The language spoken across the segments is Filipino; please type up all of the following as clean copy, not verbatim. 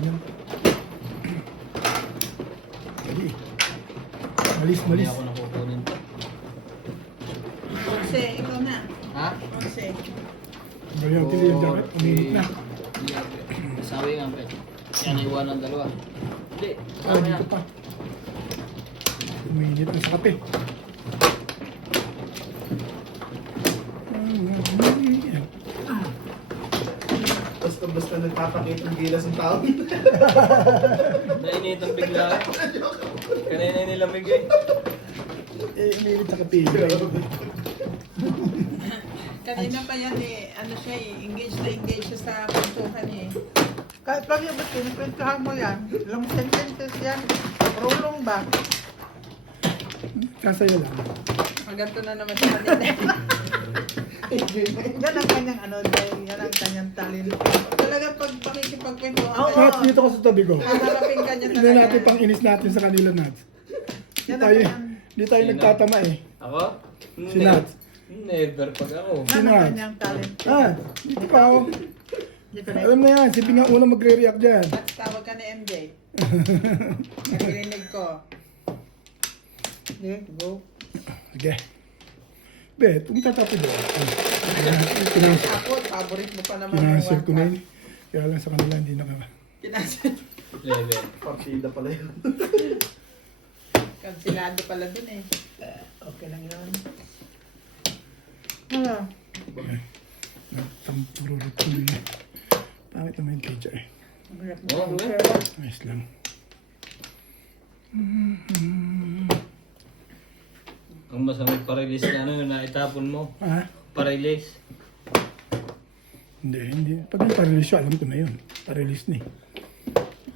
ganyan. Dali. Malis, Hindi malis. ako nakukunin to. Jose, ikaw na. Ha? Jose. Ganyan, tili yung dapat. Uminit na. Sabi nga, Pet. Yan, iwan ng dalawa. Hindi. Ah, dito pa. Uminit na sa kape. Basta nagpapakita ng gilas ng tao. Nainitan bigla. Kanina nilamig eh. Uminit sa kape. Kanina pa yan eh, ano siya eh, engaged na engaged siya sa kwentuhan eh. Kahit pag yung pinipintuhan mo yan, ilang sentences yan, rulong ba? Kasaya lang. Maganto na naman siya kanina. Yan ang kanyang ano, yan ang kanyang talent. Talaga pag pakikipagkwentuhan ka, Nats, dito ka sa tabi ko. haharapin ka niya Hindi talaga. natin pang inis natin sa kanila, Nats. Yan ang kanyang, Hindi tayo Sino? nagtatama eh. Ako? Si Nats. Never pag ako. yan ang kanyang talent. Ah, dito ka ako. Dito na. Alam na yan, si Bing ang unang magre-react dyan. At tawag ka ni MJ. Nagrinig ko. Okay, go. Sige. Bet, kung tatapid ako. Ako, favorite mo pa naman yung Kinansel ko na one yun. Kaya lang sa kanila hindi naka... Kinansel. Level. Partida pala yun. Kansilado pala dun eh. Okay lang yun. Ah, Nagtampururot ko yun. Pangit naman yung picture eh. ang hirap Oo, mo. okay. Nice lang. Ang masamay pa-release na ano na itapon mo. Ah, Pa-release. hindi. Pag yung pa-release alam ko na yun. Pa-release na eh.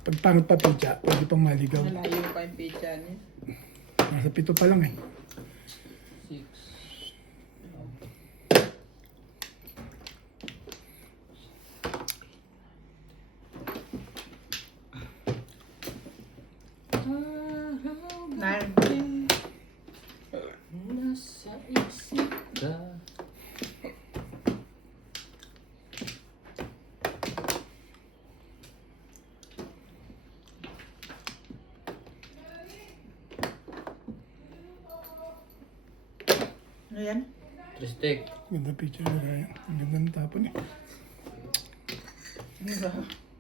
Pag pangit pa picture, pwede pang maligaw. Nalayo pa yung pizza niya. Nasa 7 pa lang eh. 6. Nine. Nasa isip ka. Ano yan? Tristek. Ganda picture na kaya. Ang ganda ng tapon eh. Ano ba?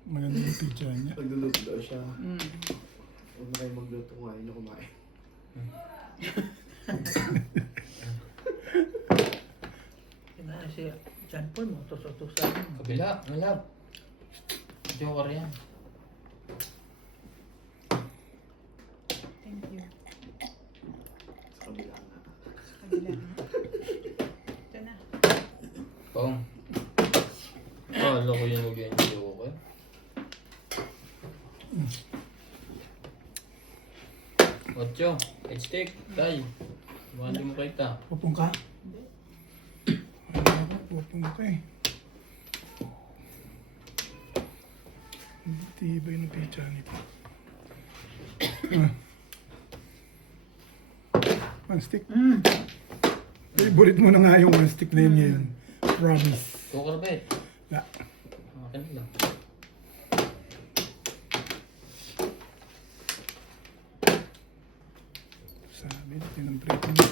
Maganda yung picture niya. Nagluluto daw siya. Mm. Huwag na kayo magluto kung ayaw na kumain. Diba si John Paul mo, tuso-tusan mo. Kabila. Malab. Joker yan. Thank you. Sa kabila na. Sa kabila na. Ito na. Pong. Oh, loko yung huwag yan. Joker. Ocho. Headstick. Tay. Mahal mo kita. Pupong ka? Ano ako, pupong ka eh. Hindi tibay ng picture nito. One stick. Mm. Favorite mo na nga yung one stick na yun ngayon. Promise. Joker bet. La. Akin lang. Sabi natin ng break mo.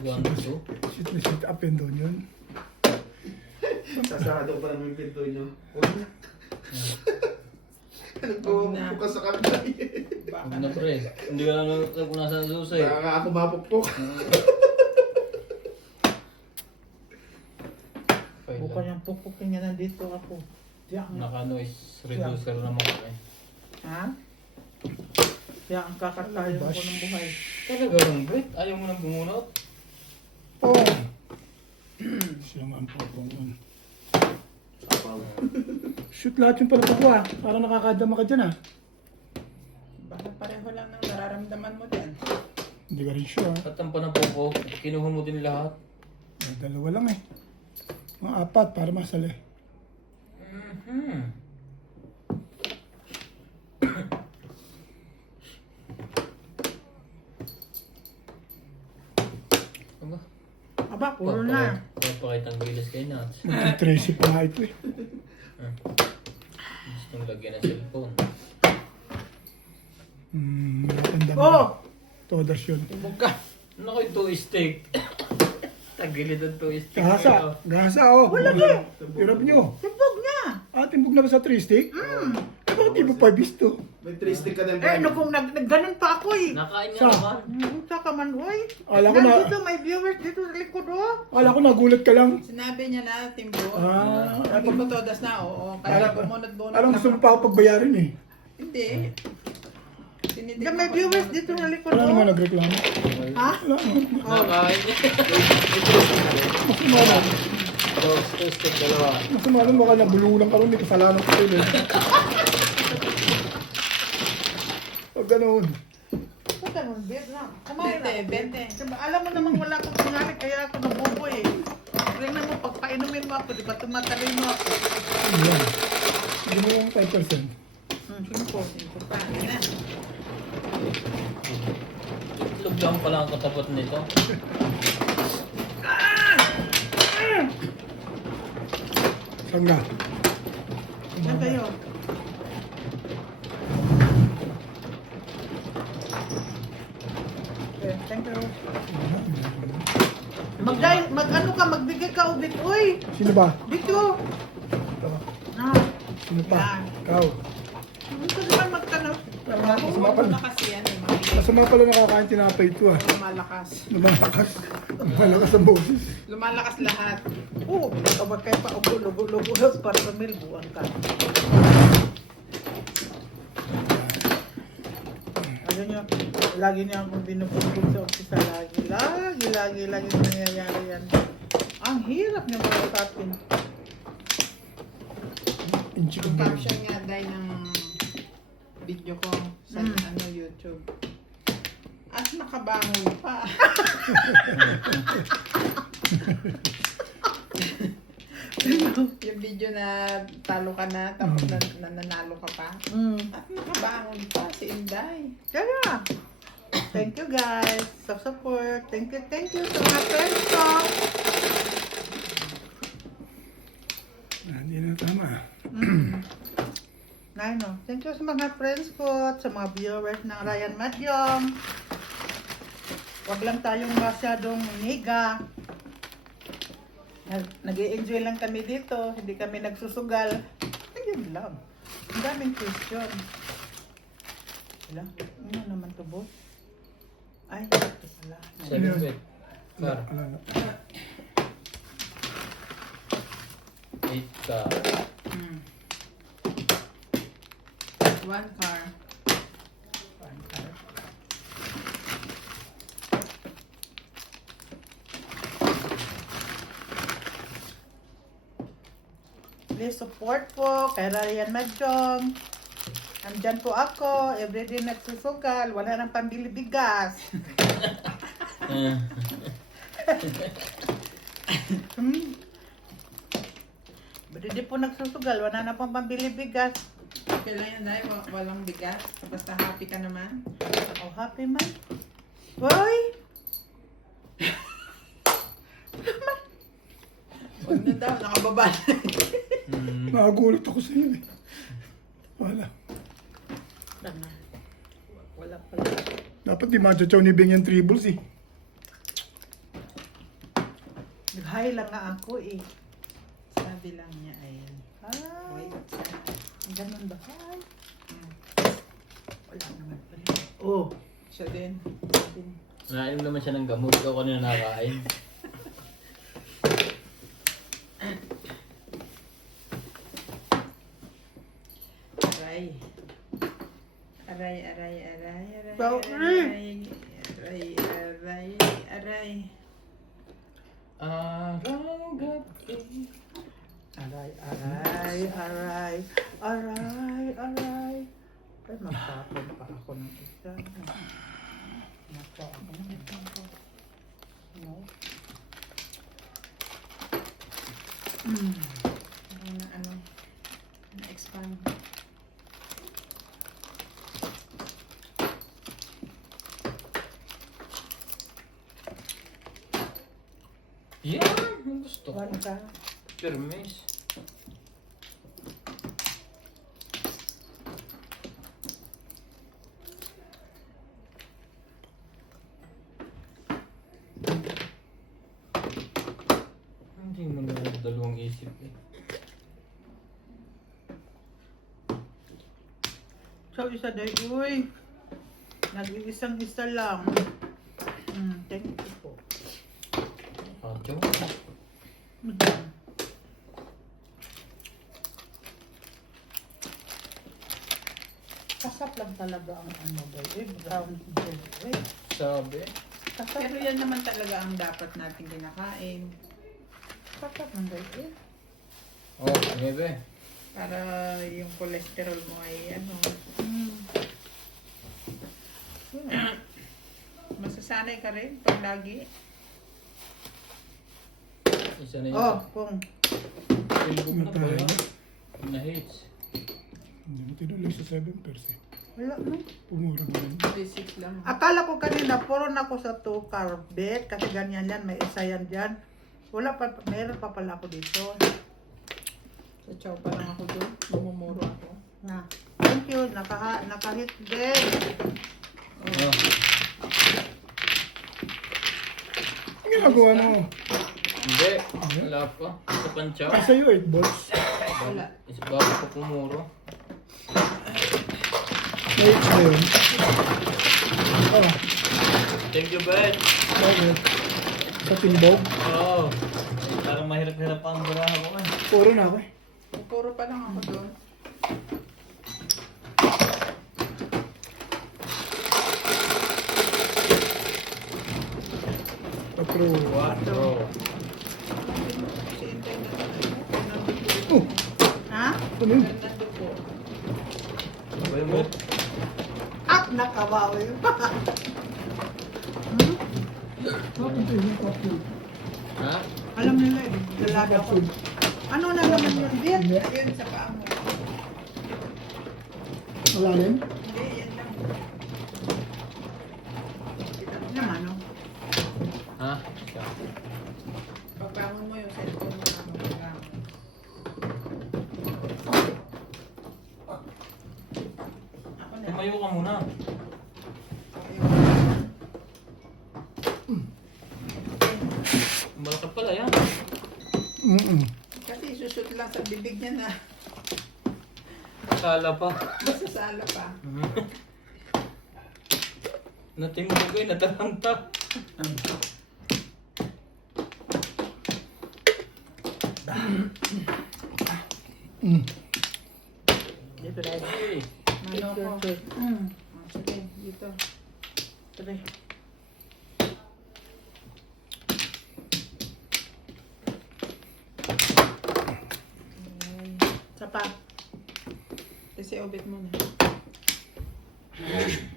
One, two. Shoot na shoot up and down yun. Sasarado ko pa naman yung pinto nyo. Huwag na. Nagpupukas sa kanila eh. Huwag na pre. Hindi ka lang kung nasa susi. Baka ako mapukpok. Bukan yung pupukin niya nandito ako. Diyan. Naka-noise reducer naman kami. Ha? Kaya ang kakatayo ko ng buhay. Talaga rin, Brett? Ayaw mo nang bumunot? Oh! Siya nga ang popong yun. Apaw. Shoot lahat yung pala ko ah. Parang nakakadama ka dyan ah. Baka pareho lang ng nararamdaman mo din. Hindi ka rin sure. At ang panapopo, kinuha mo din lahat. May dalawa lang eh. Mga 4 para masali. Aba, puro na. Papakitang gilas kay Nats. Magti-tracy pa nga ito eh. Gustong lagyan ng cellphone. Matanda mo. Oh! Todas yun. Tibog ka. Ano ko yung two stick? Tagilid ang two stick. Gasa. Gasa oh. Wala ka. Hirap nyo. Tibog niya. Timbog na ba sa 3 stick? Eh bakit di mo 5 is to? May 3 stick ka din. Eh, kung nagganon pa ako eh. Nakain Sa? niya naman. Punta ka man, oy. Alam ko na- Nandito, may viewers dito sa likod, oh. Akala ko nagulat ka lang. Sinabi niya na, Timbo. Ah, Sabi ko todas na, oo. Kaya bumunod-bunod. Alam gusto mo pa ako pagbayarin eh. Hindi. Diyan may viewers dito sa likod, Wala oh. naman nagreklamo. Ha? Wala naman. Nakain niya. Masumalan. Two stick, dalawa. Masumalan baka nabululan ka rin. May kasalanan ko sa'yo. Pag ganun. Ba't ganun, babe, na? Kumain na. Bente. Alam mo namang wala akong kunwari, kaya ako nabubo eh. Tingnan mo, pagpainumin mo ako, di ba tumatalin mo ako? Yan. Hindi mo yung 5%. Sino po? Pa, na. Itlog lang pala ang katapat nito. Saan nga? Diyan kayo. Okay, thank you. Mag-ano ka, magbigay ka ubit, uy! Sino ba? Dito! Ito. Ah, Sino pa? Yan. Ikaw. gusto naman magtanong. Masama pala. Kasi yan, Masama pala nakakain tinapay ito ah. lumalakas. Lumalakas. Malakas ang boses. Lumalakas lahat. Oo, kapag kayo pa ulo-ulo para sa milbuan ka. Alam niyo, lagi niya akong binubugbog sa umpisa. Lagi nangyayari yan. Ang hirap niya malasapin. Inchi Ang ko caption nga dahil ng video ko sa YouTube. At nakabangon pa. Yung video na talo ka na, tapos nananalo ka pa. At nakabangon pa si Inday. Kaya, thank you guys sa support. Thank you sa mga friends ko. Hindi na tama. Thank you sa mga friends ko at sa mga viewers ng Ryan Madyong. Huwag lang tayong masyadong niga. Nag-i-enjoy lang kami dito. Hindi kami nagsusugal. Ayun lang. Ang daming question. Wala. Ano naman to, boss? Ay, ito pala. 7 bet. Car. Wala na. 8 ka. One car. Please support po kay Ryan Madyong. Andyan po ako. Everyday nagsusugal. Wala nang pambili bigas. Everyday po nagsusugal. Wala na pang pambili bigas. Okay lang yan, Day. Walang bigas. Basta happy ka naman. Oh, happy man. Hoy! Huwag na daw, nakababa na. Nakagulat ako sa iyo eh. Wala. Wala pala. Dapat di matchaw ni Bing yung tribbles eh. Nag-hi lang nga ako eh. Sabi lang niya ay, Ay, wait. ganun ba? Hi. Wala naman pala. Oh. Siya din. Nainom naman siya ng gamot. Ikaw kanina nakain. Aray. Aray, aray, aray, aray. Sorry. Aray, aray, aray. Arang-gabi. Aray. Ay, magtapon pa ako ng isa. Magtapon ng isa. No? Ano, na-expand. Yan! Ang gusto ko. One ka. Permis. Hindi mo na dalawang isip eh. So, isa day, uy. Nag-iisang isa lang. Thank you po. Adyo. Kasap lang talaga ang ano day. Brown bread. Sabi. Kasap Pero yan naman talaga ang dapat natin kinakain. Kasap ng day. Oh, niebe. Para yung cholesterol mo ay ano. Masasanay ka rin pag lagi. Isa na yun. Oh, kung Silbog na ba yun? Na-hits. Hindi mo tinuloy sa 7%. wala na. Pumura ba yun? Basic lang. Akala ko kanina, puro na ako sa 2 carb bet. Kasi ganyan yan, may isa yan dyan. Wala pa, meron pa pala ako dito. Sa chow pa lang ako doon. Mamumuro ako. Na. Thank you, nakahit din. Oh. Ang ginagawa mo? Hindi. Wala pa. Isa pancha. Ay, sa'yo 8 balls. Wala. Isa bago ko pumuro. May 8 na yun. Ah, Thank you, Ben. bakit? Sa timbog? Oo. Parang mahirap-hirap ang buraha ko eh. Puro na ako eh. Puro pa lang ako doon. Patro. 4. Kasi hintay na tayo. Oh, Ha? ano yun? Fernando po. Wait mo. At nakabawi. Bakit ito yung top food? Ha? Alam nila eh, dalaga ko. Ano na naman yun, Dit? Ayun sa paa mo. Malalim? Hindi, yan lang. Naman, no? Ha? Isa. Pagbangon mo yung cellphone mo na magagamit. Ako na. Tumayo ka muna. Malakad pala yan. Kasi susut lang sa bibig niya na. Sala pa. Basta sala pa. Natimbog eh, natalanta. Dito tayo. Hey. Mano ko. Mm. Sige, dito. Sige. Sapa. Kasi ubit mo na.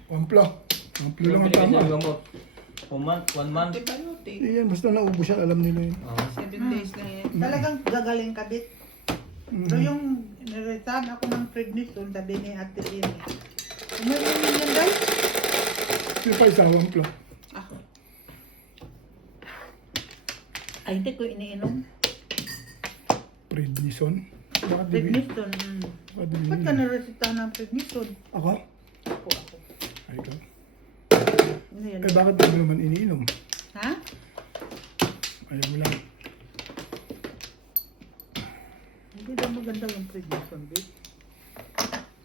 Pampla. Pampla lang ang Pinabili kasi tama. yung gamot. 1 month. Antibiotic. Hindi yan, basta naubos yan, alam nila yun. Oh. 7 days lang yan. Talagang gagaling ka, Dit. So Mm. yung niretan ako ng prednisone, sabi ni Ate Lini. Uminom yan, guys. Yung pa isa, pampla. Ako. Ay, hindi ko iniinom. Prednison. Bakit di ba? Prednisone. Bakit di Ba't ba? ka naresitahan ng prednisone? Ako? Ako. Ay, ikaw. Ano yan? Eh, bakit di mo naman iniinom? Ha? Ayaw mo lang. Hindi daw maganda yung prednisone, Dit.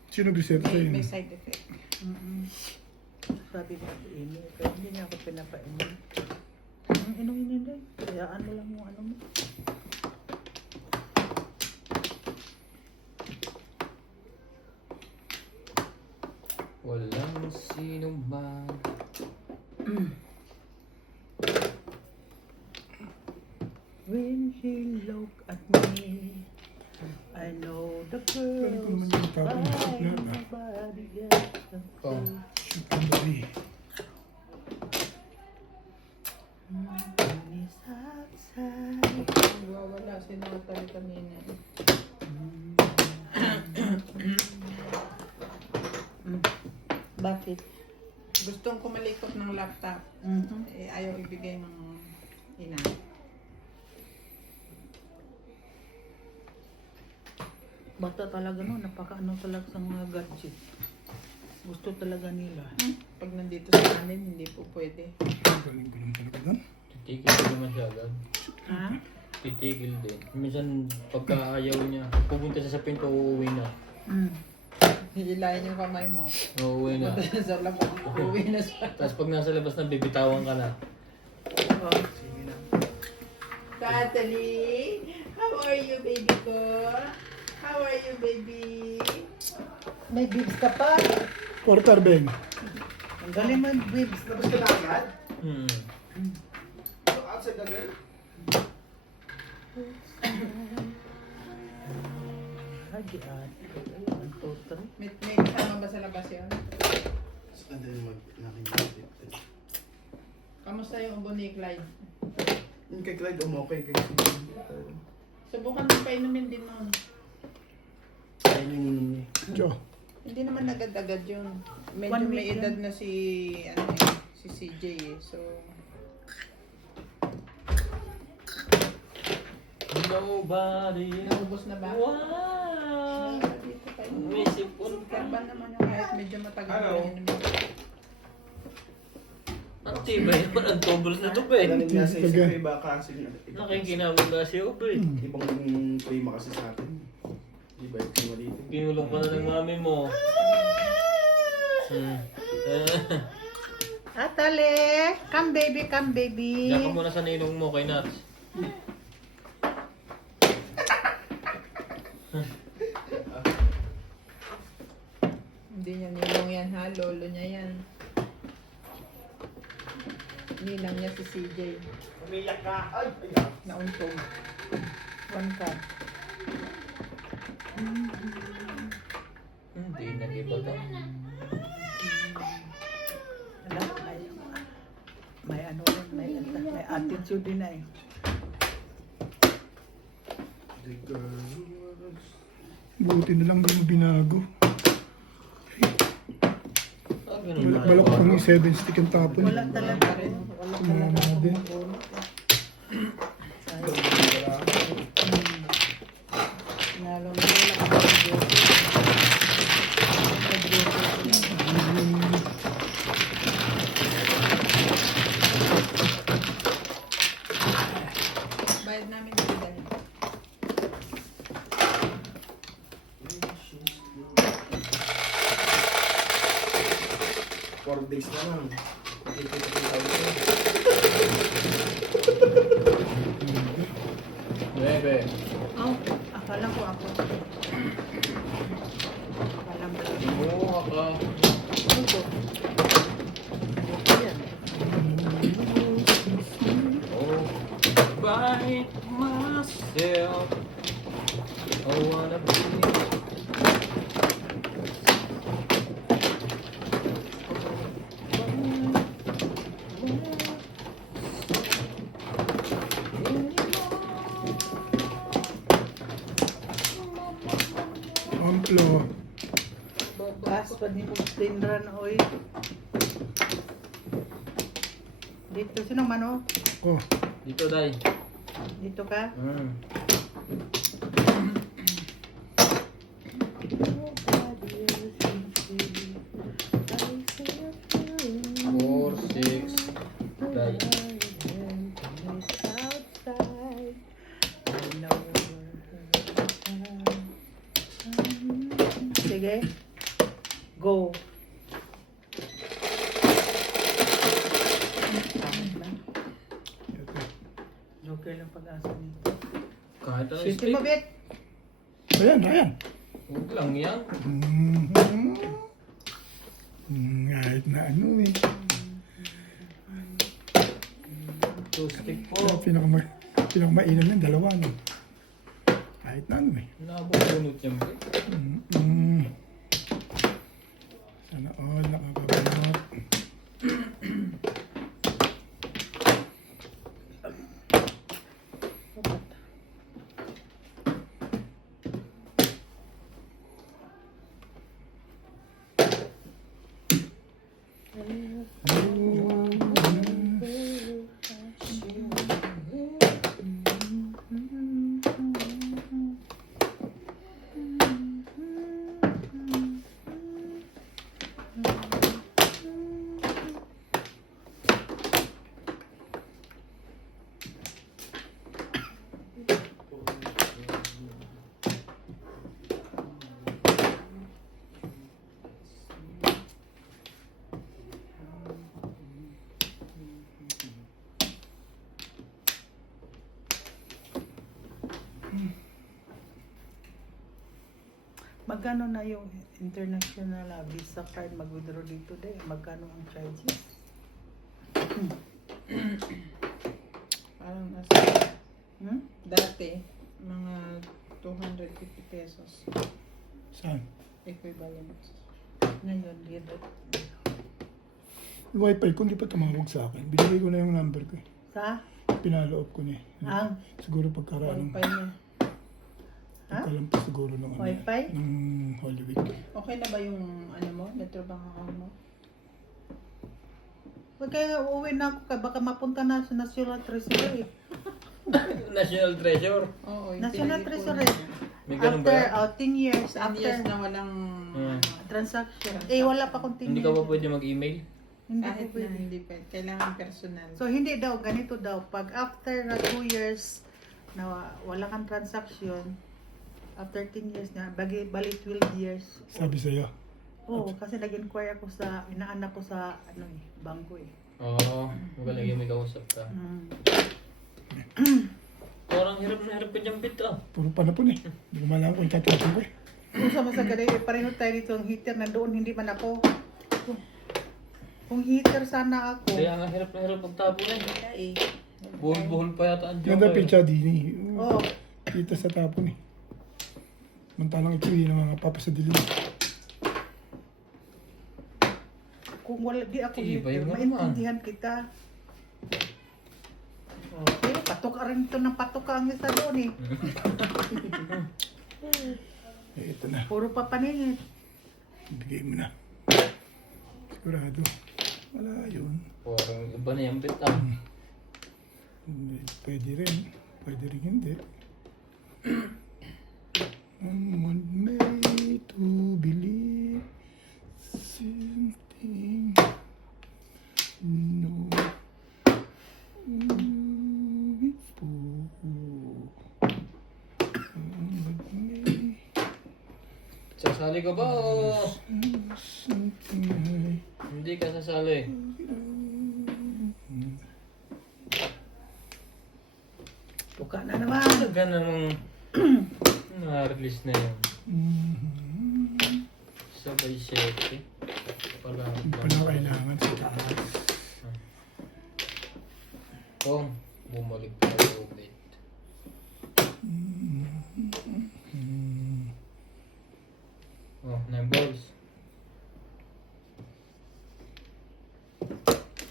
Sino bisip May, sa'yo? may side effect. Sabi ni Ate Amy, kaya hindi niya ako pinapainom. Ang inumin niya din. Kayaan mo lang yung ano mo. Walang sino man. When she look at me, I know the Ano ko girl's naman yung tapon ng soup na? nobody else. Oh. Shoot ang bari. Is outside. Wala si Natalie kanina. Bakit? Gustong kumalikot ng laptop. Eh, ayaw ibigay ng ina. Bata talaga no, napaka-ano talaga sa mga gadget. Gusto talaga nila. Pag nandito sa amin, hindi po pwede. Galing talaga doon. Titigil din naman siya agad. Ha? Titigil din. Minsan pagka ayaw niya, pupunta siya sa pinto, uuwi na. Mm. Hihilayin yung kamay mo. Uuwi na. Punta sa labas, uuwi na siya. Tapos pag nasa labas na, bibitawan ka na. Oh. Natalie, how are you, baby ko? How are you, baby? May bibs ka pa. Quarter bang. Ang galing mo yung bibs. Tapos ka na agad? Hmm. So, outside again? Lagi at. 1, 2, 3. May kasama ba sa labas yun? Sa kandang mag-nakikita. Kamusta yung ubo ni Clyde? Yung kay Clyde, okay. Kay Subukan mo painumin din nun. Ay, nangingi. Jo. Hindi naman agad-agad yun. Medyo 1 may week edad yun. na si CJ eh. So, Nobody. naubos na ba? Wow! Dito pa yun. May sipon ka. Karban naman yung kahit medyo matagal Hello. na inumin. Ang tibay naman, ang tubos na to, Ben. Alam niya sa isip ko iba kasi Nakikinabang na siya, Ben. ibang klima kasi sa atin. Iba yung klima dito. Kinulong ka na ng mami mo. Atale! Come baby, come baby. Diyan ka muna sa ninong mo kay Nats. Hindi niya nilong yan ha, lolo niya yan. Ninang niya si CJ. Umiyak ka! Ay! Nauntog. One cup. Hindi nag-iba ka. Alam, may ano rin, may attitude din na eh. The girl was... Buti na lang din binago. Ah, ganun na. Balak pang 7 stick ang tapon. Wala talaga rin. Wala talaga. Tumama din. Lalo na wala ka mag-duty. Bayad namin dito dali. 4 days na lang. Bebe. Oh, akala ko ako. Akala mo lang. Oo, ka. Ito. Ito yan. Oh, by myself. I wanna be. Amplo. Gas pa din kong tinran, oy. Dito, sino mano? Oh, Dito, Day. Dito ka? Hmm. Four, six, Day. Sige. Go. Joker lang pag-asa nito. Kahit ano Sisi stick. mo, Bet. ayan. Huwag lang yan. Kahit na ano eh. Two stick po. Pinakamainan yung dalawa, no? Kahit na ano eh. Nabubunot yan, pre. Sana all nakakabanot. Magkano na yung international visa card mag-withdraw dito day? Magkano ang charges? Parang nasa, Hmm? dati, mga 250 pesos Saan? equivalent. Ngayon, dito. Yung wifi ko hindi pa tumawag sa akin. Binigay ko na yung number ko eh. Sa? Pinaloob ko na eh. Ang Siguro pagkaraan ng Wifi niya. Ha? pagkalampas siguro ng ano, Wifi? ng Holy Week. Okay na ba yung ano mo? Metrobank account mo? Huwag kaya uuwi na ako, baka mapunta na sa National Treasury. National Treasure. Oo, yung National pinag-ipunan Treasury. niya. May ganun After ba? 10 years, 10 after years na walang transaction. Eh, wala pa akong 10 Hindi ka years. ba pwede mag-email? Hindi kahit ko pwede. na hindi pwede. Kailangan personal. So, hindi daw, ganito daw. Pag after na 2 years na wala kang transaction, after 10 years na, bali 12 years. Sabi sa'yo. Oo, kasi nag-inquire ako sa, inaanak ko sa, bangko eh. Oo, magaling yung may kausap ka. Parang hirap na hirap ka dyan, Pit, ah. Puro panapon eh. Hindi ko malaman kung chat-chatin ko eh. Kung sa masagada, pareho tayo dito, ang heater nandoon, hindi man ako. Kung heater sana ako. Kaya nga hirap na hirap magtapon eh. Kaya eh. Buhol-buhol pa yata ang Ganda joke. pizza din eh. Oo. Kita sa tapon eh. Mantalang ito eh, ng mga papa sa dilim. Kung wala, di ako Iba heater, yung maintindihan kita. Okay, patok ka rin ito ng patok ka ang isa doon eh. Eh, ito na. Puro papaningit. Ibigay mo na. Sigurado. Wala yun. Parang iba na yung Pit, ah. Hindi, pwede rin. Pwede rin hindi. I'm one made to believe something. No. Before. But me Sasali ka ba o something I hindi ka sasali? Tuka na naman. Talaga namang na-release na yun. Sabay 7. Pala. Hindi pa na kailangan sa taas. Kung bumalik ka sa ubit. Oh, 9 balls.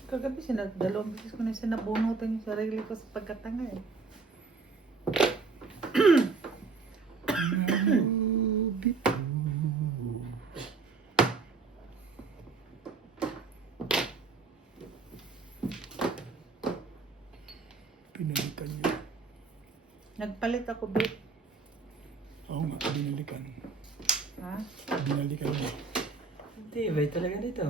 Kagabi dalawang beses ko na sinabunutan yung sarili ko sa pagkatanga eh. Pinalikan niya. Nagpalit ako, babe. Oo nga, binalikan. Ha? Binalikan niya. Hindi, iba talaga dito.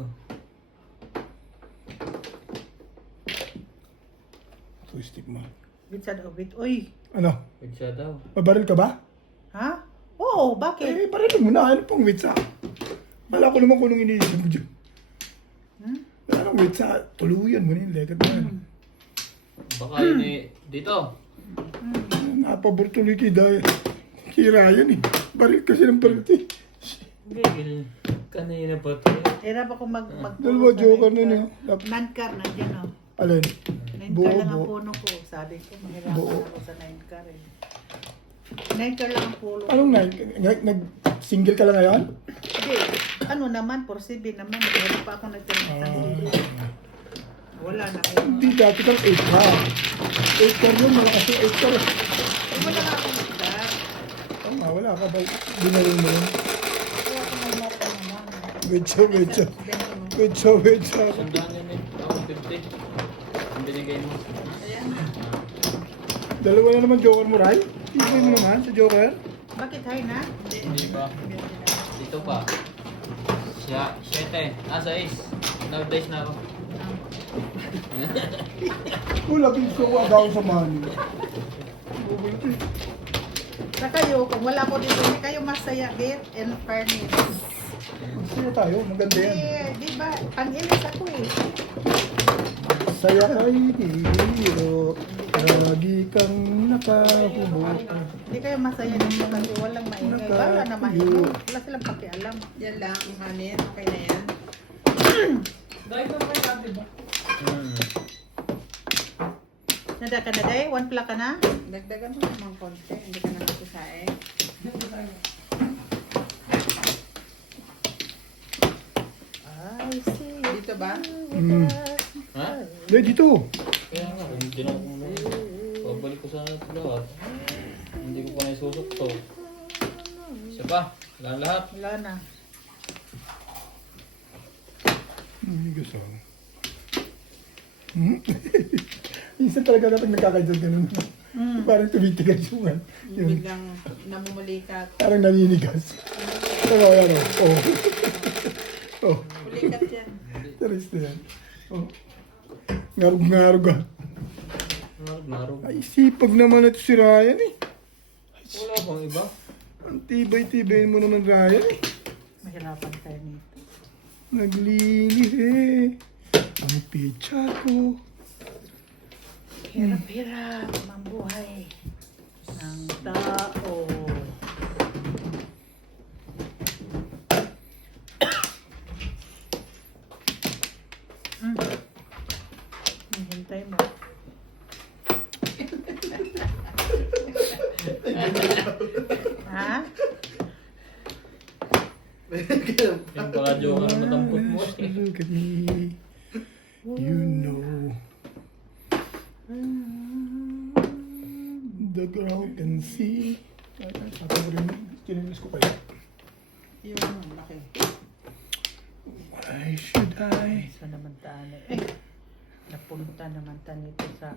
Twistic mo. Bit sa daw, bit. Uy! Ano? Wait siya daw. Pabaril ka ba? Ha? Oo, bakit? Eh, barilin mo na. Ano pang witsa? Wala ko naman kung anong iniisip mo dyan. Hmm? Wala nang witsa. Tuluyan mo na yung legat mo yan. Baka yun eh, dito. Napabor tuloy kay Daya. Kay Ryan eh. Baril kasi ng baril eh. Gigil. Kanina pa ito. Hirap ako mag... Dalawa joker na niya. Nine-car nandiyan o. Alin? 9-car lang ang Buo. puno ko. Sabi ko, mahirapan Buo. ako sa 9-car eh. 9-car lang ang puno ko. Anong night? Nag-single ka lang ngayon? Hindi. Ano naman, 4-7 naman. Wala pa ako nagtinag sa Wala na. Hindi, dati kang 8 ka. 8 car yun, malakas yung 8 car. Wala na ako nagtinag. Tama, wala ka ba? Binaril mo yun. Wala ako nagmata naman. Wetsa. Sandaan yun eh. Ako 50. Ang binigay mo. Dalawa na naman joker mo, Ray. Ibigay mo naman sa joker. Bakit hay na? Hindi pa. Dito pa. 7. 6. Nag-dice na ako. Wala, pinso ko daw sa money. Sa kayo, kung wala ko dito, hindi kayo masaya, bit and fairness. Sino tayo? Maganda yan. Eh, di ba? Pang-ilis ako eh. Saya kay hero. Pero Lagi kang nakahubo. Hindi kayo masaya dito kasi walang maingay. Wala na maingay. Wala silang pakialam. Yan lang, ang kanin. Okay na yan. Nada ka na day? One plak ka na? Dagdagan mo naman konti. Hindi ka na nagsasaing. I see. Dito ba? Ha? Dahil dito. Kaya nga, hindi na ako pabalik ko sa lahat. Hindi ko pa naisusok to. Isa pa, lahat. Wala na. Hindi ko sa. Minsan talaga kapag nagkakadyan ganun. Parang tumitigas yung Yung biglang namumulikat. parang naninigas. Pero ano, oh. Oh, Mulikat yan. taris na yan. Oh. Ngarog-ngarog ah. Marog. Ay, sipag naman ito si Ryan eh. Wala bang iba? Ang tibay-tibay mo naman Ryan eh. Mahirapan tayo nito. Naglinis eh. Ang pizza ko. Hirap-hirap ang buhay ng tao. Hintay mo. Ha? Yung baka joker na tampot mo eh. Look at me. You know. The girl can see. Kinilis ko kayo. Yung laki. Why should I? Sa naman tayo napunta naman tayo nito sa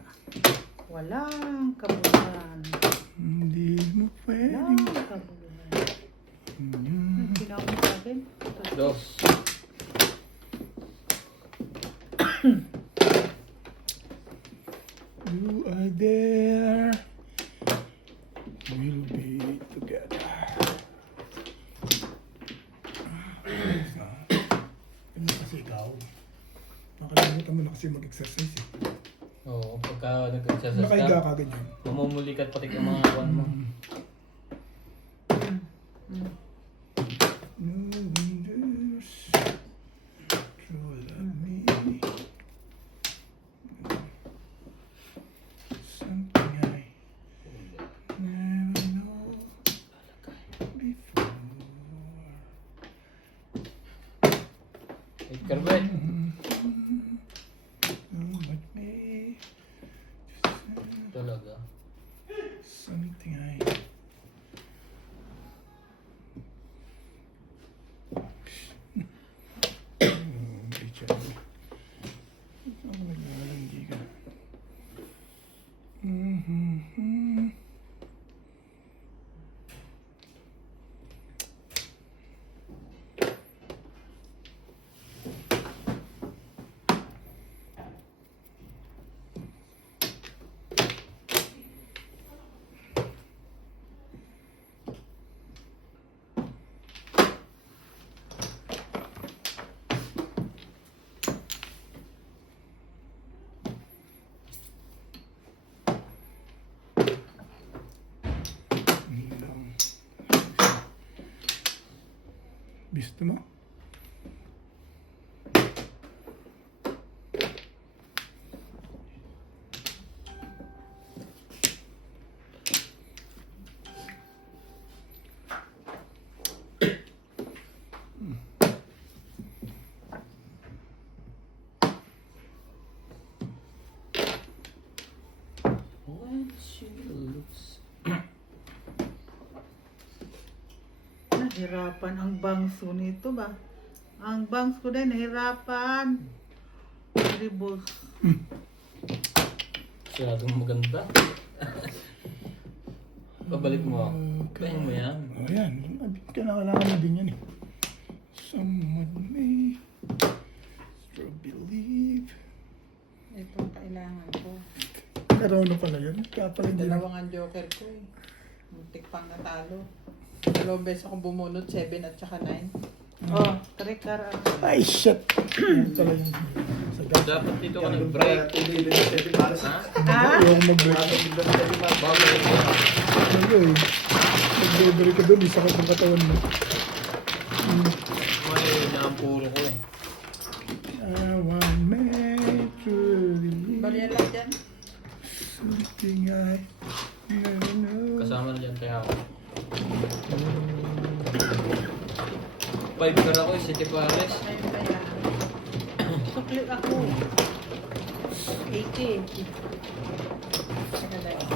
walang kabuluhan. Hindi mo Walang pwedeng. kabuluhan. Ginawa mo sa akin? Dos. You are there. We'll be together. Ano kasi ikaw? Nakalimutan mo na kasi mag-exercise eh. Oo, pagka nag-exercise Nakahiga ka, ka ganyan. mamumulikat pati ang mga kwan mo. Wonders, true love me. Something I never know before. Karbet. But me, Talaga. something I. Gusto mo? When she looks... Nahirapan ang bangso nito ba? Ang bangs ko din nahirapan. Dribbles. Masyadong maganda. Pabalik mo. Kaya mo yan. Oh, yan. Kailangan mo din yan eh. Someone may still believe. Ito ang kailangan ko. Pero ano pala yun? Kaya pala hindi na. Dalawang ang joker ko eh. Muntik pang natalo. Dalawang beses ako bumunot, 7 at saka 9. Oh, trikar. Ay, shit! Yan pala yung Sagad. Dapat dito ka Yan, doon nag-break. pala tuloy din si Teddy Paris. Ha? Ha? Ayoko mag-break. Bakit bigla ni Teddy Paris? Bakit? Ano eh. Mag-break ka doon, di sakit ang katawan mo. May nampuro ko eh. I want me to believe Bali yan lang dyan. something I never know. Kasama na dyan kaya ako. 5 car ako eh, City Pares. Ayun pa yan. Sukli ako. 80. Saka dahil.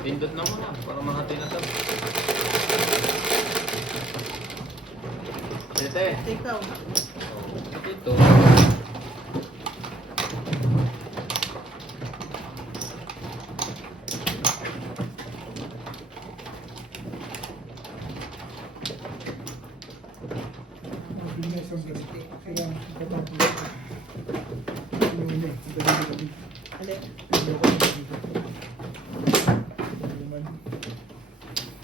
Pindot na muna para mahati na ito. Tete. Ikaw. Ito. Bilis ang gabi. Sila ang katapos. Ano yun? Gabi-gabi. Alin?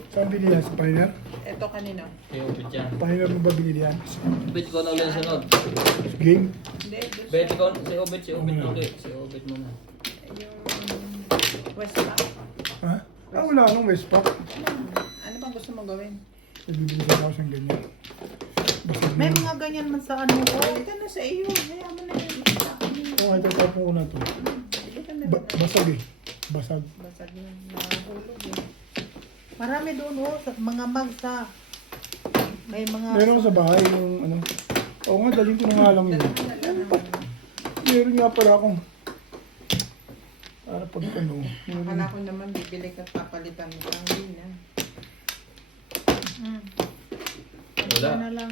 Saan binili yan? Sa Pioneer? Ito kanino? Kaya upit yan. Pioneer mo ba binili yan? Upit ko na ulit sunod. Game? Hindi, doon Bet sa- ko, si Obit ulit. Si Obit muna. yung West Park. Ha? Ah, wala nung Westpac. Ano bang gusto mong gawin? Bibili ako siyang ganyan. Basta May mga ganyan man sa ano. Ito na sa iyo. Kaya mo na yun. Oo, ito tapo ko na to. Ito na. Basag eh. Basag. Basag yun. Nahulog eh. Marami doon oh, sa mga mag sa may mga Meron ko sa bahay yung ano. Oo nga, daling ko na nga lang yun. Dalawa na lang naman. Meron nga pala akong para pag ano. Akala ko naman bibili ka papalitan mo pang yun ah. Mm. Wala. Na lang.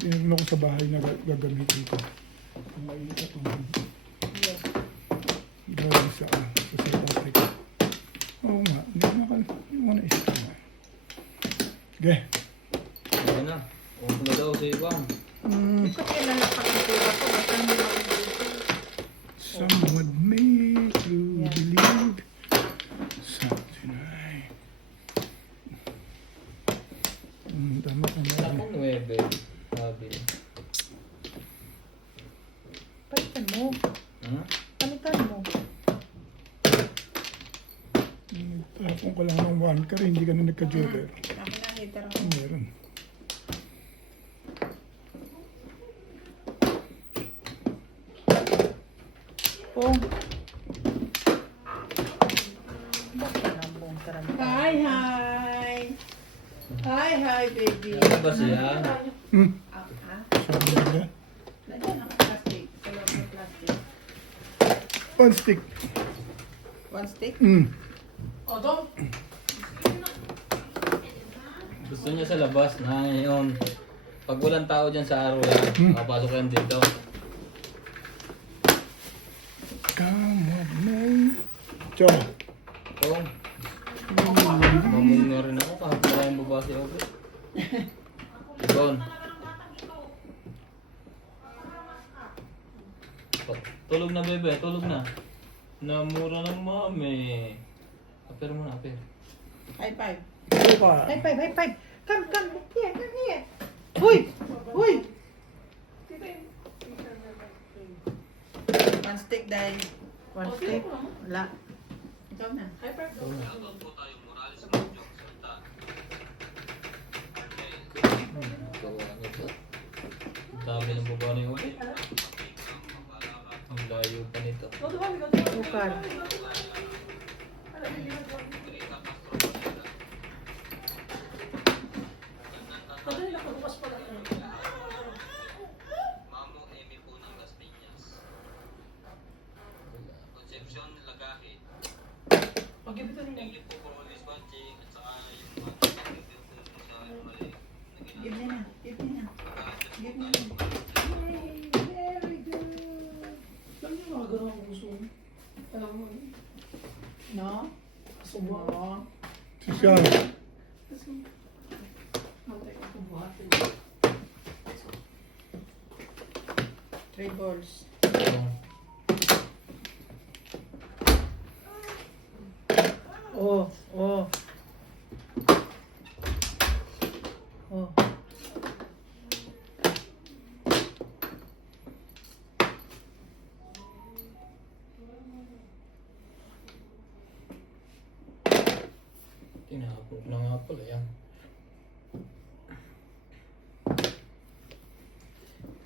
Meron ako sa bahay na gagamitin ko. Kung mainit at tubig. Yes. Galing sa South Africa. Oo nga, hindi mo na isip ko nga. Okay. Ayan na. Kung pula daw sa ibang. Hindi ko kilala pa ang tura ko. Basta hindi ako dito. Someone made to Yeah. believe something I... Tama ka na. Ako 9. Sabi. Palitan mo. Ha? Palitan mo. Tapong ka lang ng one car, hindi ka na nagka-joker. Ako na hitter ako. Meron. Pong. Basta lang pong karamihan. Hi, hi! Hi, hi, baby! Ano ba siya? Ah, ha? Sabi nila. Nandiyan ako plastic. Sa loob ng plastic. One stick. One stick? Gusto niya sa labas na yun. Pag walang tao dyan sa araw yan, makapasok yan dito. Come on, man. Ciao. Kung mamung na rin ako kahit wala yung baba si Obit. Doon. Tulog na bebe, tulog na. Namura ng mami. Aper mo na, aper. High five. Ano pa? High five, high five. Come, come. Here, come here. Huy! Huy! One stick dahil. One stick. Wala. Ikaw na. High five. Ang dami ng baba ni Obit. Ang layo pa nito. Bukal. Give me na. Give me na. Give me na. Yay! Very good. No? No? Si Shah. Three balls. Oh, oh. Oh. Huwag na nga pala yan.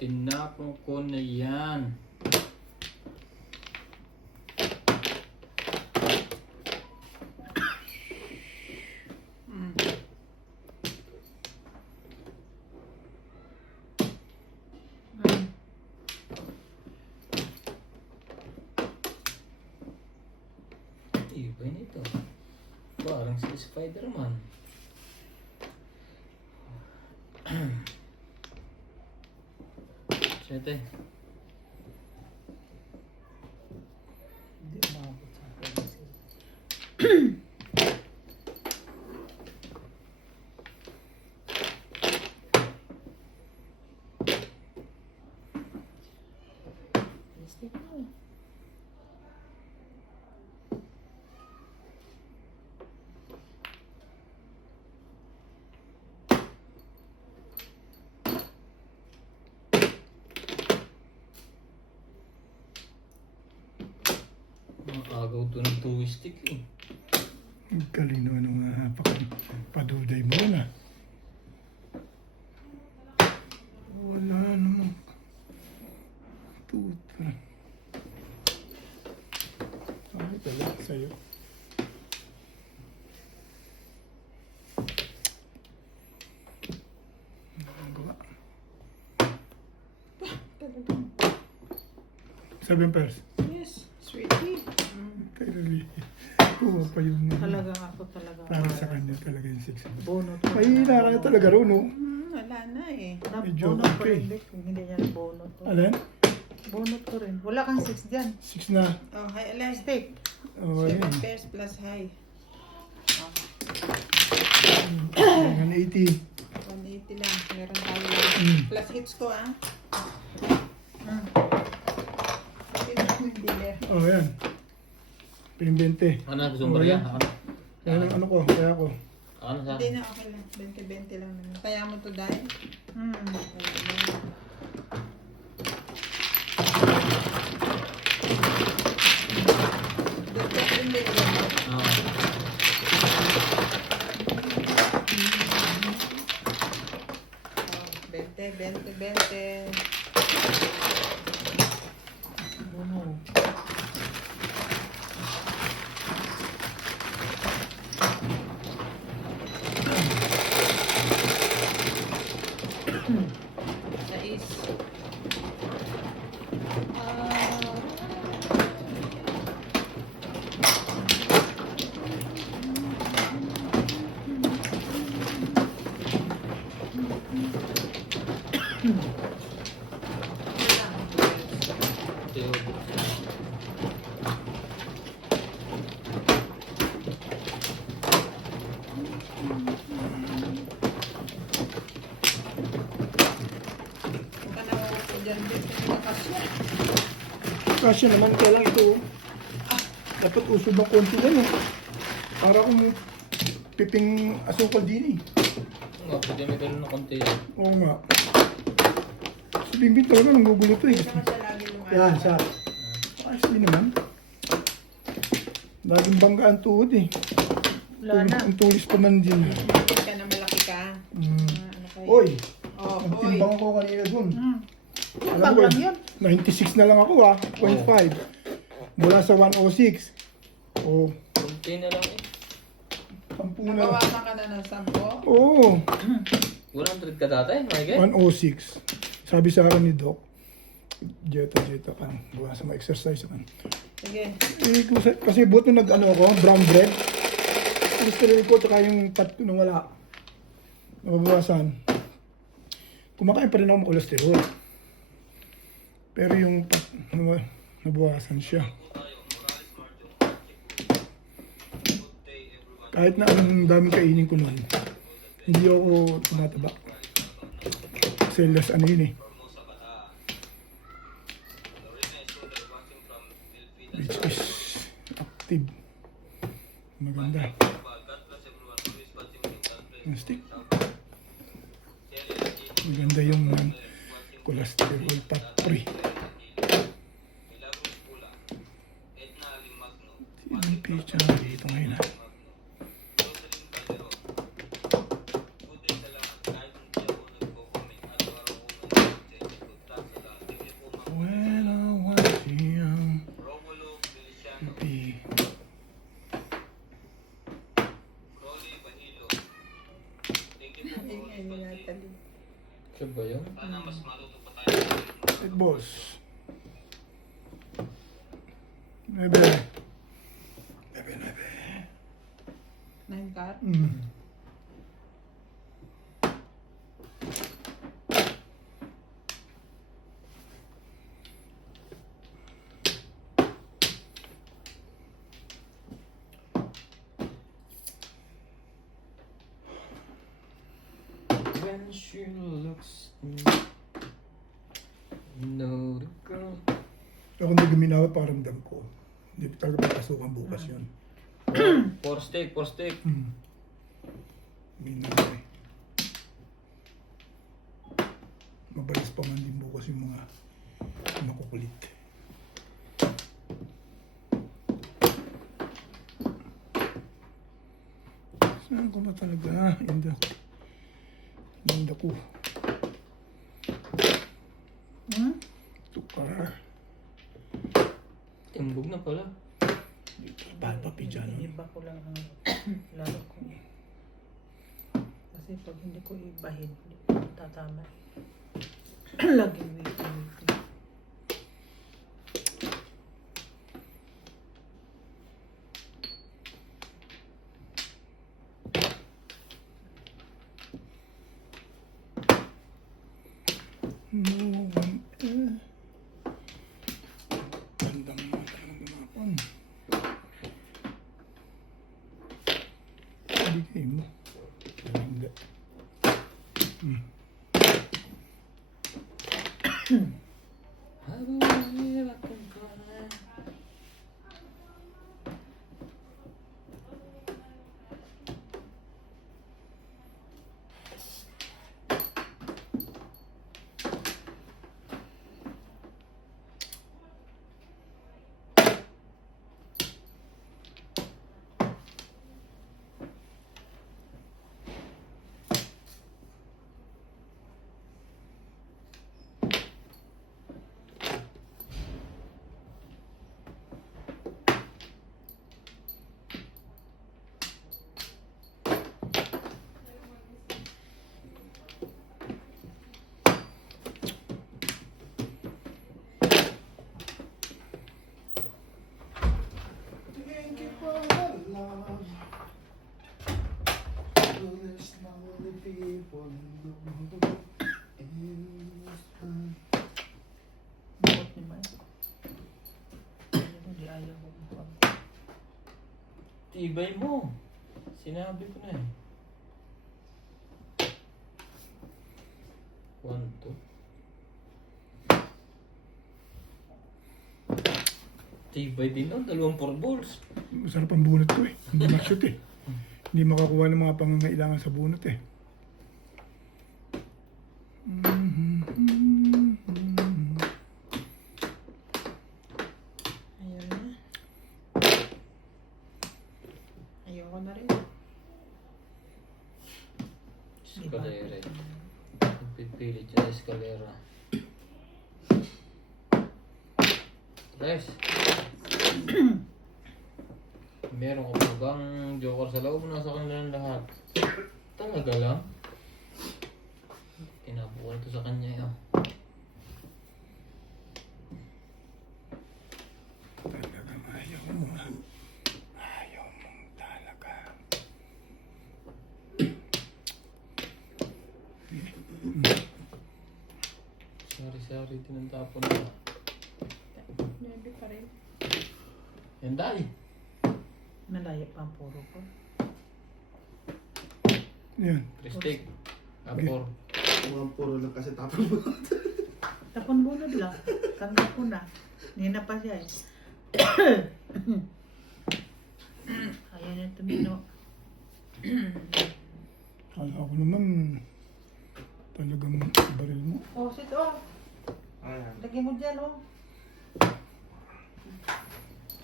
Tinapon ko na yan. Iba nito. Parang si Spider-Man. Siyete. Hindi umabot sa akin. Stick mo. Mga agaw to ng two-stick eh. Ang galing naman ng paduday mo na. Wala namang tuta. Ay, pala sa'yo. Nagawa. 7 pairs. Yes, sweetie. Kay Lily. Oo, pa yung Talaga ako talaga. para sa kanya talaga yung 6. Bonot. Mahina ka na talaga ron, no? Wala na eh. Medyo Bonot ko okay. rin, Vic, kung hindi niya na bonot ko. Alin? Bonot ko rin. Wala kang 6 dyan. 6 na. Oh, high alert. Stick. Oh, 7 ayun. pairs plus high. 180. 180 lang. Meron tayo lang. Plus hits ko ah. Sabi na yung dealer. Oh, yan. Pin-20. Ano, gusto mo ba yan? Yan ang ano ko, kaya ko. Ano sa Hindi na okay lang. 20-20 lang naman. Kaya mo to dahil. Oo. 20. Bonot. Sais. Tiyo. Huwag ka nawawa ko dyan, Beth. Kasi nakasya. Kasi naman kailang ito. Dapat uso ba konti lang eh. Para kung piping asukal din eh. Nga, pwede may ganun na konti. Oo nga. Si Bimbing talaga nanggugulo to eh. Hindi naman siya lagi lumalas. Yan, siya. Ayos din naman. Laging banggaan tuhod eh. Wala na. Ang tulis pa man din. Malaki ka na malaki ka. Ano kayo? Oy! Oh, oy. Nagtimbang ako kanina dun. Alam Bag ko, lang yun. 96 na lang ako ah. 0.5. Mula sa 106. Oh, Konti na lang eh. 10 na. Nabawasan ka na ng 10. Oo, 100 ka dati, Mike? 106. Sabi sa akin ni Doc, Jetta ka. Gawa sa mga exercise ka. Sige. Eh, kasi buto nag-ano ako, brown bread. Cholesterol ko, tsaka yung fat ko na wala. Nababawasan. Kumakain pa rin ako ng cholesterol. Pero yung fat, nabawasan siya. Kahit na anong daming kainin ko noon, hindi ako tumataba. Kasi less ano yun eh. Which is active. Maganda. Yung stick. Maganda yung cholesterol fat free. CBP channel dito ngayon ha. ba yun? Eight balls. 9. 9. 9 card. When she looks no the girl. Ako hindi guminawa, paramdam ko. Hindi ko talaga papasukan bukas yun. Four stick. Guminawa eh. Mabalis pa man din bukas yung mga makukulit. Saan ko ba talaga? Inda ko. Tukar. Timbog na pala. Bahal pa pidyan. Iba ko lang ang laro ko. Kasi pag hindi ko ibahin, hindi ko tatama. Laging waiting. No one Bandang naman talagang gumapon. Hindi kayo mo. Hindi. Thank you for the love. There's no other people in the world. Bukot naman. Hindi ayaw ko kung Tibay mo. Sinabi ko na eh. 1, 2. Tibay din nun, 2 4 balls. Masarap ang bunot ko eh. Hindi ma-shoot eh. Hindi makakuha ng mga pangangailangan sa bunot eh. Ayun na. Ayoko na rin. Escalera. Pipilit siya sa escalera. Guys. Meron ka pa bang joker sa loob? Nasa kanilang lahat. Talaga lang? Tinabukan ito sa kanya yun. Talagang ayaw mo. Ayaw mong talaga. Sari-sari tinatapon na. 9 pa rin. Henday! malaya pa ang puro ko. Yan. Kristik. Apor. Mga puro lang kasi tapon mo. Tapon bunod lang. Tanggap ko na. Nina pa siya eh. Ayaw na tumino. Kala ko naman talagang baril mo. Oh, sit oh. Ayan. Lagyan mo dyan oh.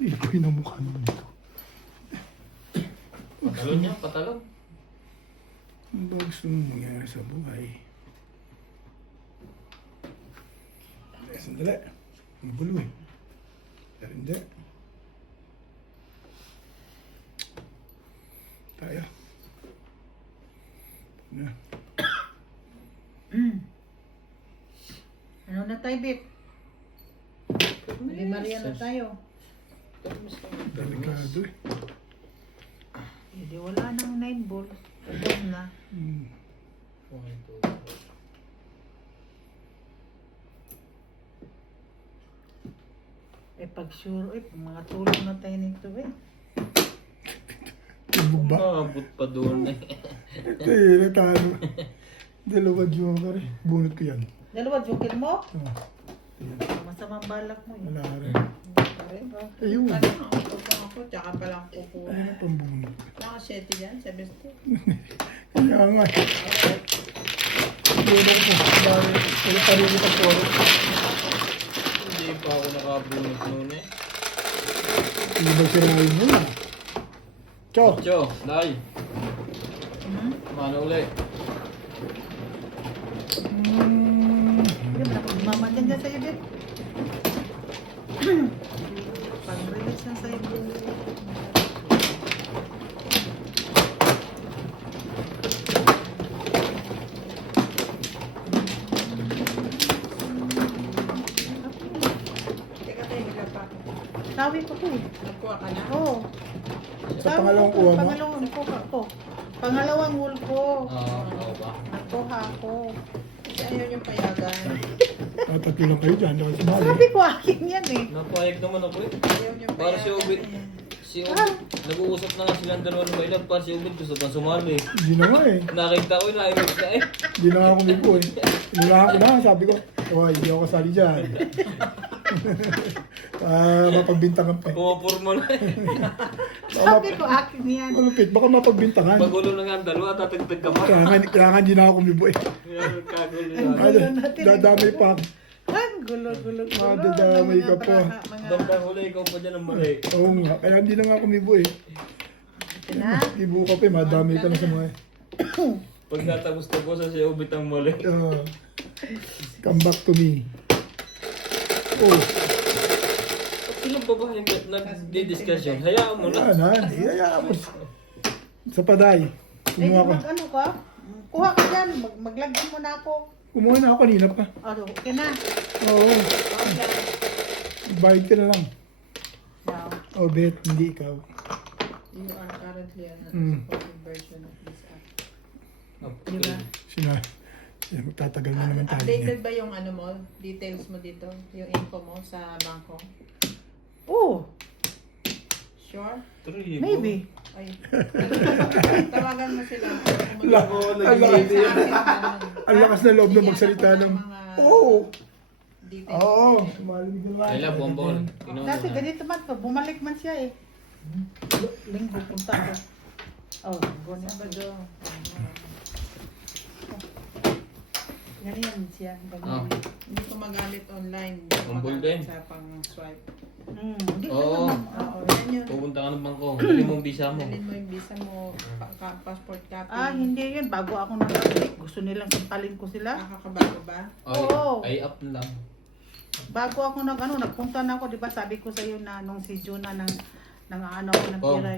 Hindi ko hinamukha naman ito. Patalon niya, patalon. Ano ba gusto mong mangyari sa buhay? Sandali. Magulo eh. Pero hindi. Tayo. Na. Bip. Hindi Maria na tayo. Delikado eh. Hindi wala nang 9 ball. Tapos na. Hmm. Eh pag sure, mga tulog na tayo nito eh. Tibog ba? Maabot pa doon eh. Eh, natalo. Dalawa joker eh. Bunot ko yan. Dalawa, jokin mo? Oh, Masamang balak mo yun. wala rin. Pare ba? Ayun. Ano, nakakapag ako, tsaka palang kukuha. Ayun ang pambunot. Naka-7 yan, 7 Kaya nga. Bunot ko. Dahil wala pa rin ito po. Hindi pa ako nakabunot noon eh. Hindi ba sirahin mo na? Cho! Cho, dai. Mano ulit. Hindi mo na mama dyan sa'yo din. Pag-release lang sa'yo din. Teka tayo, higa pa. Sabi ko to eh. Nagkuha ka na? Oo. Sa pangalawang kuha mo? Pangalawang kuha ko. Pangalawang hul ko. Oo ba? Nagkuha ako. Kasi ayaw yung payagan. Tatlo lang kayo dyan. Dahil sumali. Sabi ko akin yan eh. Napayag naman ako eh. Ayaw yung Para si payagan. Obit. Si Obit. Nag-uusap na nga silang dalawa ng mailan. Para si Obit gusto kang sumali. Hindi na nga eh. Nakita ko yun, naimos ka eh. Hindi na nga kumipo eh. Nilahan ko na. Sabi ko, okay, hindi ako kasali dyan. Mapagbintangan pa eh. Pumapurma na eh. Sabi ko akin yan. Malupit, baka mapagbintangan. Pagulo na nga ang dalawa, tatagtag ka pa. Kaya nga hindi na ako kumipo eh. Yan, kagulo Ang yan. gulo natin. Dadamay pa ako. Ang gulo. Madadamay ka pa. Bandang huli, ikaw pa dyan ang mali. Oo nga, kaya hindi na nga kumipo eh. Na? Ibu ka pa eh, madamay ka na sa mga Pag natapos na po sa si Obit ang mali. come back to me. Oh, Ilang babae nagdi-discuss yun? Hayaan mo wala na. na, hindi hayaan mo. Sa paday, Eh, kumuha ka. ano ka? Kuha ka dyan. Maglagyan mo na ako. Kumuha na ako kanina pa. Ano, okay na. Oo, Okay. bayad ka na lang. Now, Oh, bet, hindi ikaw. You are currently an Mm. supported version of this app. diba? Sina, magtatagal na naman tayo. Updated ba yung ano mo, details mo dito? Yung info mo sa bangko? Oh, Sure? maybe. Ay. Tawagan mo sila. Lako, Nag-i-edit yan. Ang lakas na loob na magsalita ng... Oo! Details. Oo! Malamig na Kaya bumbol. Dati ganito man to. Bumalik man siya eh. Linggo punta ka. Oh, ganyan. Sabado. Ganyan siya. Ah. Ganyan. Hindi ko magamit online. Bumbol din. Sa pang-swipe. Hindi Oo. naman. Oo, yan yun. Pupunta ka ng bangko. Dali mo ang visa mo. Dalhin mo yung visa mo, passport copy. Hindi yun. Bago ako nakabalik. Gusto nilang sampalin ko sila. Nakakabago ba? Oo. Ay up lang. Bago ako nagpunta na ako, di ba sabi ko sa iyo na nung si Juna nang ano ako ng Oh. pera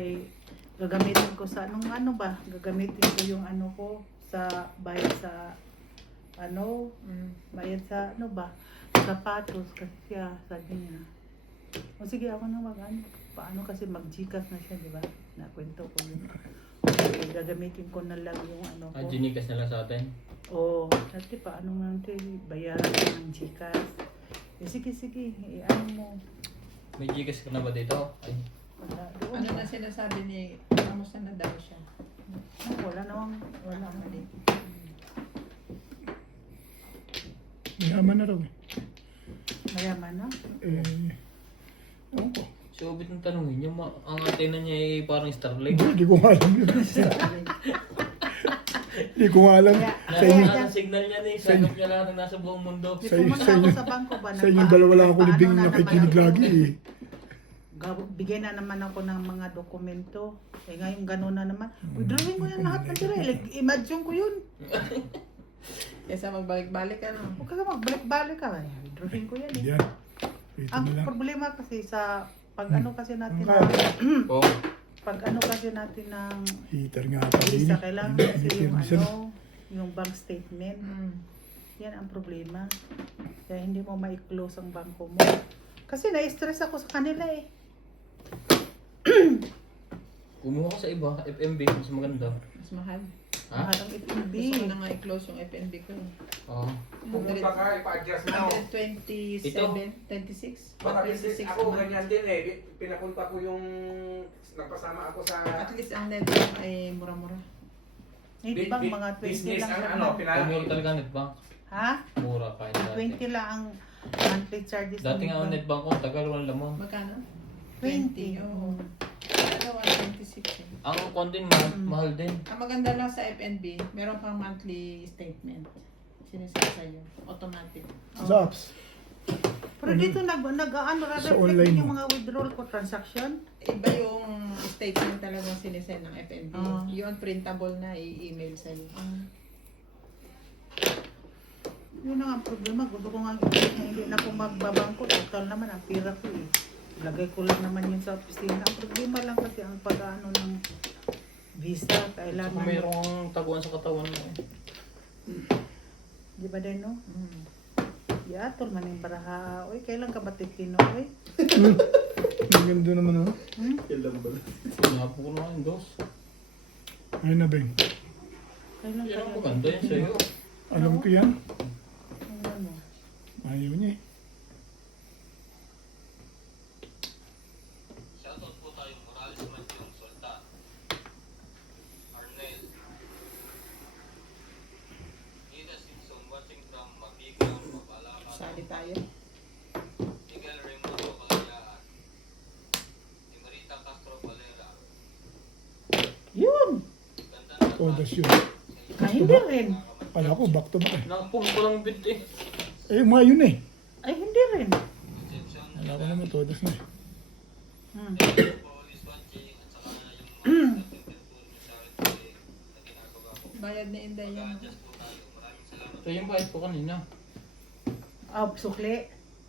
gagamitin ko sa, nung ano ba, gagamitin ko yung ano ko sa bayad sa, bayad sa, sapatos kasi siya, sabi niya. O sige, ako na paano kasi mag-Gcash na siya, di ba? Nakwento ko yun. Okay, gagamitin ko na lang yung ano ko. Ginikas na lang sa atin. Oo, dati paano nga bayaran ko ng Gcash. Sige, ano mo. May gigas ka na ba dito? Ay. Wala, doon. Ano na sinasabi ni, kamusta na daw siya? Wala namang, wala Mali. Mayaman na raw eh. mayaman na. Ewan ko. Si Obit ang tanongin niya, ang antena niya ay parang Starlink. Hindi ko nga alam yun. Hindi ko nga alam. Sa inyo, Nasa signal niya eh. Sagap niya lahat ng nasa buong mundo. Sa- Pumunta sa ako inyo- sa bangko ba? sa inyong dalawa lang ako Paano libing na nakikinig naman lagi ako? eh. Bigay na naman ako ng mga dokumento. Eh ngayon gano'n na naman. Withdrawin ko yan lahat ng tira. Imagine ko yun. Kesa magbalik-balik ka, no? Huwag ka magbalik-balik ka. Withdrawin ko yan eh. Yan. Ito Ang na lang. problema kasi sa pag ano kasi natin Ang ng, Oh. pag ano kasi natin ng Heater nga pa din. visa, kailangan kasi yung Heater, yung bank statement. Mm. Yan ang problema. Kaya hindi mo ma-close ang bangko mo. Kasi na-stress ako sa kanila eh. Kumuha ka sa iba, FMB, mas maganda. Mas mahal. Ha? Mahal ang FNB. Gusto ko na nga i-close yung FNB ko. Oo. Pumunta ka, ipa-adjust mo. 127, Ito? 26? Kasi 126 ako months. ganyan din eh. Pinapunta ko yung nagpasama ako sa At least ang network ay mura-mura. Hindi bang mga 20 business lang ang sa ano, Mura talaga ang netbank. Ha? Mura kahit dati. 20 lang ang monthly charges. Dati nga ang ng netbank ko, tagal walang lamang. Magkano? 20. Oo. Ano, 126 eh. Ang kontin mahal din. Ang maganda lang sa FNB, meron kang monthly statement. Sinisend sa'yo. Automatic. Zaps. Pero dito nag-ano, Sa reflect online din yung mo. mga withdrawal ko transaction. Iba yung statement talagang sinisend ng FNB. Ah. Yun, printable na, i-email sa'yo. Yun ang problema. Gusto ko nga hindi na ako magbabangko. Total naman ang pira ko eh. Lagay ko lang naman yun sa opisina. Ang problema lang kasi ang pag-ano ng visa. Kailangan. Kung mayroong taguan sa katawan mo eh. Di ba din no? Mm. Ya, tol man yung baraha. Uy, kailan ka ba titino? Uy? Ang ganda naman, oh. Hmm? Kailan ba? Sinapo ko naman yung dos. Ayun na, Beng. Kailan Yan ang ka maganda yan sa'yo. Alam ko yan. Ano? Ayaw niya eh. Shoutout po tayo Morales Mansion, Solta, Arnel, Ida Simpson watching from Mabigang, Mabalacan, Sali tayo. Miguel Raimundo Calayaan, ni Marita Castro Valera, Yun! ganda na Todas yun. Ah, hindi rin. Kala ko, back to back eh. Nakapong ko lang bid eh. Eh, mga yun eh. Ay, hindi rin. Kala ko naman, todas na eh. Hmm. Police watching at saka yung mga temperature niya sa akin kasi na ginagawa ko. Bayad na Inday yan. Mag-adjust po tayo. Maraming salamat. Ito yung bayad ko kanina. Ah, sukli.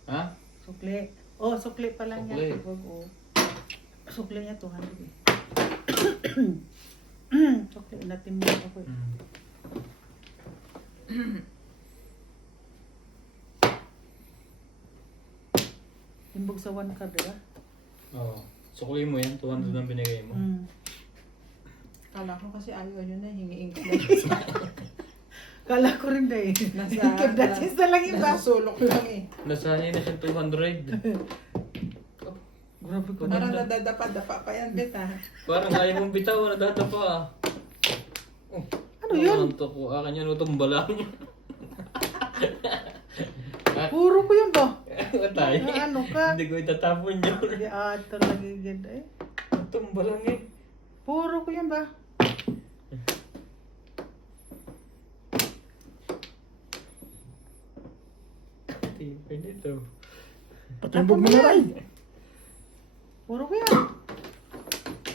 Ha? Sukli. Oh, sukli pa lang Sukli. yan. Oh. Sukli niya 200 eh. Sukli, natin mo ako eh. Timbog sa 1 card, diba? Oo. Sukli mo yan, 200 ang binigay mo. Mm. Kala ko kasi ayaw nyo na, hingiin ko lang. Kala ko rin na eh. Nasa- Kadatis na lang iba. Nasa sulok lang eh. Nasanay na siyang 200. Grabe ko Parang na. nadadapa-dapa pa yan, bet ha. Parang ayaw mong bitaw, nadata pa. Ano yun? Ito ko, akin yan, utumba lang. Puro ko yun ba? Matay. Ano ka? Hindi ko itatapon yun. Hindi ata lagi ganda eh. Utumba lang eh. Puro ko yun ba? Tipid ito. Patimbog mo na rin. Puro ko yan.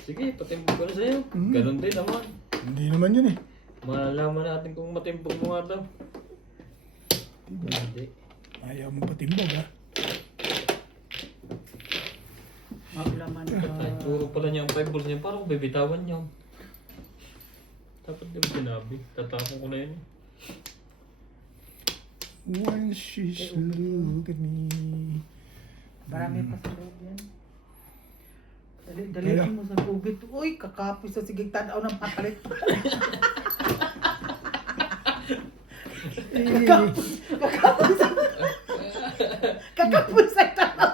Sige, patimbog ko na sa'yo. Ganon din naman. Hindi naman yun eh. Malalaman natin kung matimbog mo nga daw. Hindi. Ayaw mo patimbog ha. Maglaman ka. Ay, puro pala niya ang 5 balls niya. Parang bibitawan niyo. Dapat di mo sinabi. Tatapon ko na yun. When she's look at me. Marami pa sa loob yan. Dali mo sa tubig. Uy, kakapoy sa sigig tanaw ng patalit. Kakapoy sa tanaw.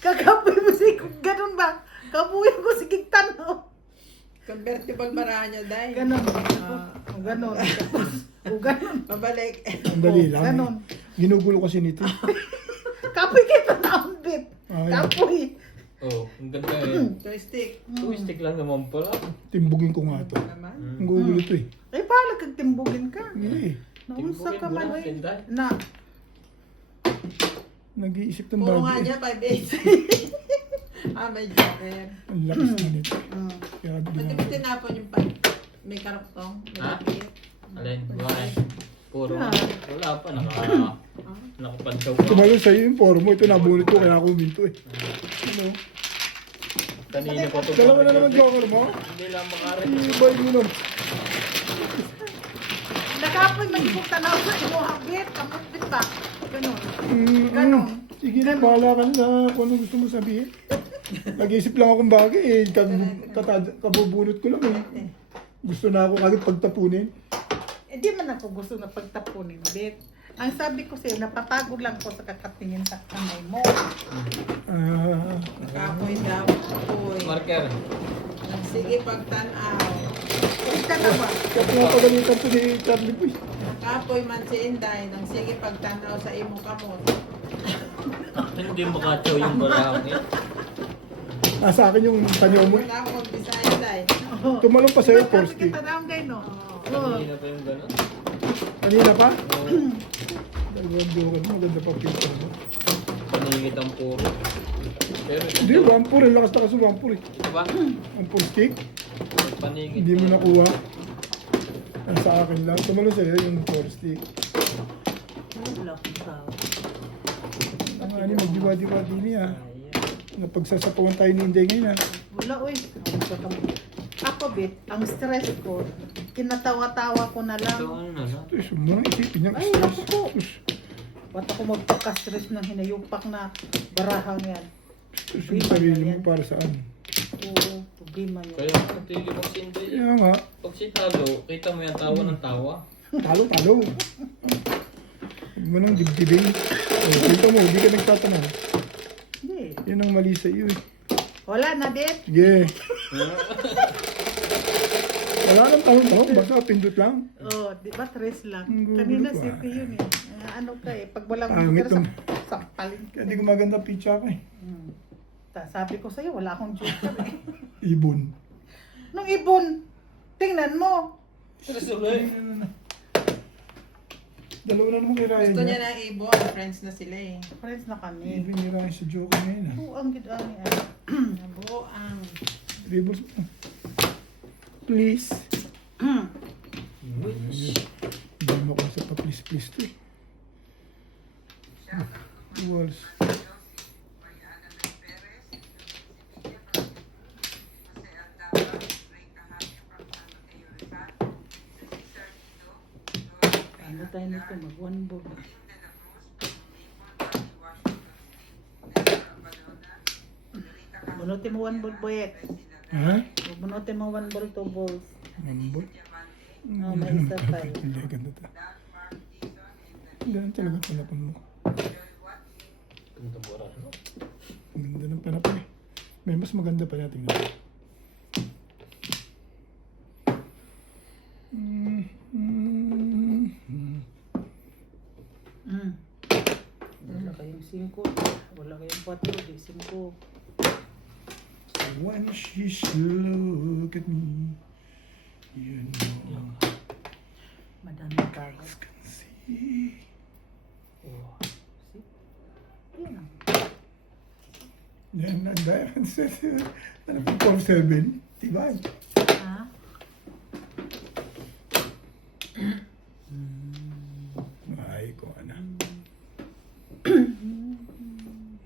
Kakapoy mo sa ganun ba? Kapuya ko sigig tanaw. Convertible marahan niya, Day. Ganon. Ah. O ganon. O ganon. Mabalik. Ang dali lang. Ganon. Ginugulo kasi nito. Kapoy kita na ang bit. Ay, Kapoy. Oh, ang ganda eh. Joystick. Stick lang naman pala. timbugin ko nga to. Naman. Ang gugulo to eh. Eh, paano kagtimbugin ka? Hindi eh. Naunsa ka Timbugin mo man. lang, Uy. Tinday. Na. Nag-iisip ng Puro nga bagay. niya, 5-8. May joker. Ang lakas na nito. Mm. Kaya Pati bigyan mo tinapon yung pan. May karaptong. May Ha? lapit. Alin, bakit? Puro. Wala. Wala pa, nakapansaw pa. Tumalo sa'yo yung form mo. Ito nabunot ko kaya ako huminto eh. Ano? Kanina pa ito. Dalawa na naman joker mo. Hindi lang makarin. Ibay mo nun. Nakapoy magiging tanaw sa imo habit. Kapag bit ba? Ganun. Ano? Sige na, bahala ka na kung ano gusto mo sabihin. Nag-iisip lang akong bagay eh. Kabubunot ko lang eh. Gusto na ako agad pagtapunin. Eh, di man ako gusto na pagtapunin, bet. Ang sabi ko sa'yo, napapagod lang ko sa kakatingin sa kamay mo. Kapoy daw. Kapoy. Marker. Sige, pagtanaw. Ika na ba? Kaya pinapagalitan to ni Charlie Boy. Kapoy man si Inday. Nang sige, pagtanaw sa imong kamot. Hindi makatsaw yung barang eh. Nasa akin yung tanyaw mo. Wala akong magbisa, Inday. Tumalong pa sa'yo, Sabi Forsky. kita down day, no? Kanina pa yung gano'n. Kanina pa? Oo. Dalawang joker mo, maganda pa picture mo. Paningit ang puro. Pero Hindi, ito, 1-4 eh. Lakas na kasi 1-4 eh. ito ba? Ang full stick, Paningit. hindi mo nakuha. Nasa akin lang. Tumalong sa'yo yung 4 stick. Wala akong tao. Ang ano, magdiwa-diwa din niya. Napagsasapawan tayo ni Inday ngayon ah. Wala, uy. Ako, bet, ang stress ko, kinatawa-tawa ko na Ito lang. ano na lang. Ito, sumunang isipin niya. Ay, naku po. Ba't ako magpaka-stress ng hinayupak na barahang yan? Ito, yung sarili mo para saan? Oo, problema yun. Kaya pati yung magsinday. Kaya nga, Pag si Talo, kita mo yung tawa ng tawa. talo-talo. Huwag mo nang dibdibin. O, kita mo, hindi ka nagtatanong. Hindi. Yan ang mali sa iyo eh. Wala na, bet. Sige. Wala nang tanong-tanong, basta pindot lang. Oh, di ba, stress lang. Ang gulo Kanina ko, safety yun eh. Ano ka eh, pag walang Pangit joker, yung- sampalin ka. Kaya hindi ko maganda pizza ko eh. Sabi ko sa'yo, wala akong joker eh. Ibon. Nung ibon, tingnan mo. Stress ulit. Dalawa na naman kay Ryan Gusto niya niya. ng ibon. Friends na sila eh. Friends na kami. Even ni Ryan sa joke ngayon ah. Oo, ang gidami. Nabuo ang... Dribbles mo. Please. Hindi mo ako sa pa-please-please to eh. Walls. Ano tayo nito, mag-one book. Bunutin mo one ball, boyet. Ha? Bunutin mo one ball, two balls. Mambol? Oh, may isa pa eh. Hindi, ganda to. Ganun talaga panapon mo. Ganito bora, no? Ang ganda ng panapon eh. May mas maganda pa natin na. Wala kayong 5. Wala kayong 4. Di 5. When she look at me, you know Madami tayo. I can see. Oh. See? Yan ang. Yan, ano po, 4-7? Diba? Ha? Ay, kung ano.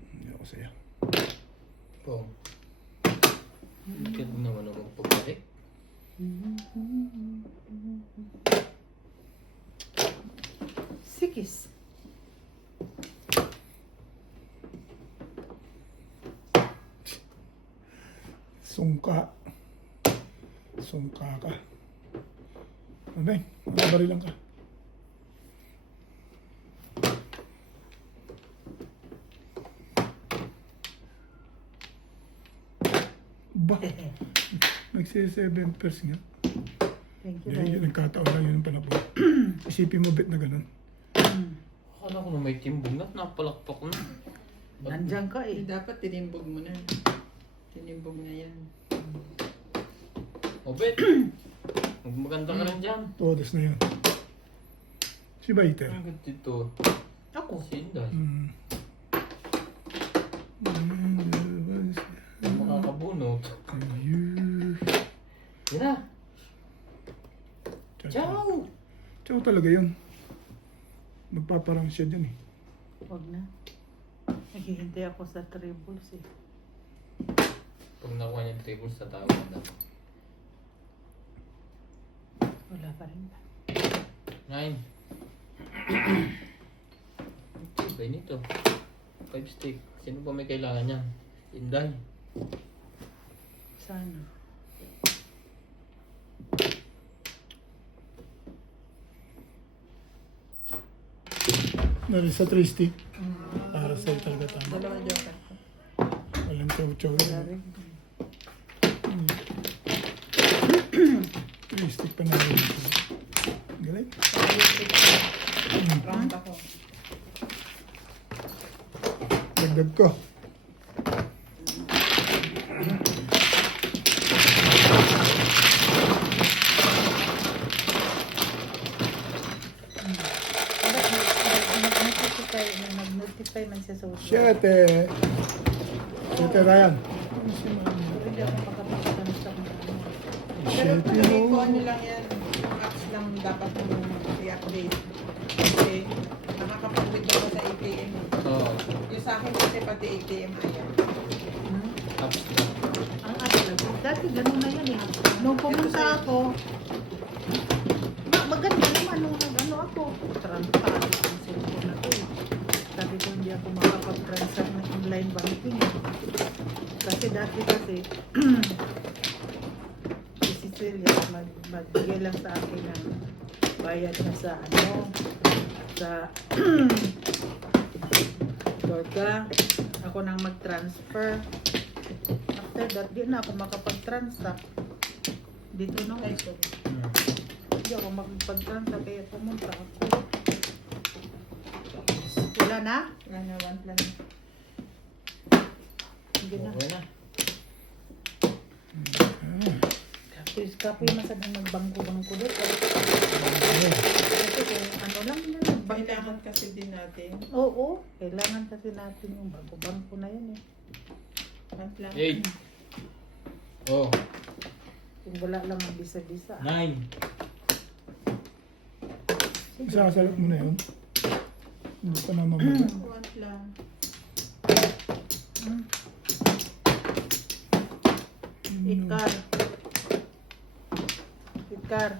Hindi ako sa'yo. Po. Bakit naman ako magpabalik? Sikis. Sungka. Sungka ka. Ano eh? Nakabari lang ka. Ba? Nagsi-7 pairs nga. Thank you, Hindi, Lord. nagkataon lang yun ang panapon. Isipin mo bet na ganun. Akala ko na may timbog na, napalakpak na. Nandyan ka Eh, eh. dapat tinimbog mo na. Tinimbog na yan. O bet, magmaganda ka rin dyan. Todos na yun. Si Baiter. Ang ganda dito. Ako. Si Inday. Mm. Ang makakabunot. You. Yan na. Ciao! Ciao talaga yun. Magpaparang siya dyan eh. Huwag na. Naghihintay ako sa triples eh. Pag nakuha niya yung tables sa tawag na. Wala pa rin ba? 9. Bay nito. 5 stick. Sino ba may kailangan yan? Inday. Sana. Nari sa 3 stick. Para sa'yo talaga tama. Dalawa joker ko. Walang chow-chow. Dari. 3 stick pa na rin. Galing. Round ako. Dagdag ko. Nag-notify man siya sa uso. 7. 7 Ryan. Hindi ako makapagtanong ng ano. Pero 7 palagay ko no. ano lang yan, yung apps lang dapat mong i-update. Kasi nakakapag-withdraw ko sa ATM. Oo. Yung sa akin kasi pati ATM ayan. Apps lang. Ang ano lang, dati ganun na yan eh. Nung pumunta ako, maganda naman nung nag-ano ako. Transparent ang cellphone na to eh. Sabi ko hindi ako makapag-transact ng online banking. Kasi dati si Cecilia magbigay lang sa akin ng bayad na sa ano, sa Dorga. Ako nang mag-transfer. After that, di na ako makapag-transact. Dito no, hindi ako makapag-transact kaya pumunta ako. Wala na? Wala na, one plan. Hindi na. Okay na. Tapos kapoy masad ang magbangko-bangko doon. Kasi kung ano lang yun. Kailangan kasi din natin. Oo, kailangan kasi natin yung bangko-bangko na yun eh. One plan. 8. Oh. Kung wala lang ang bisa-bisa. 9. Isasalot mo na yun. Hindi pa naman mo. One plan. Ikar. Ikar.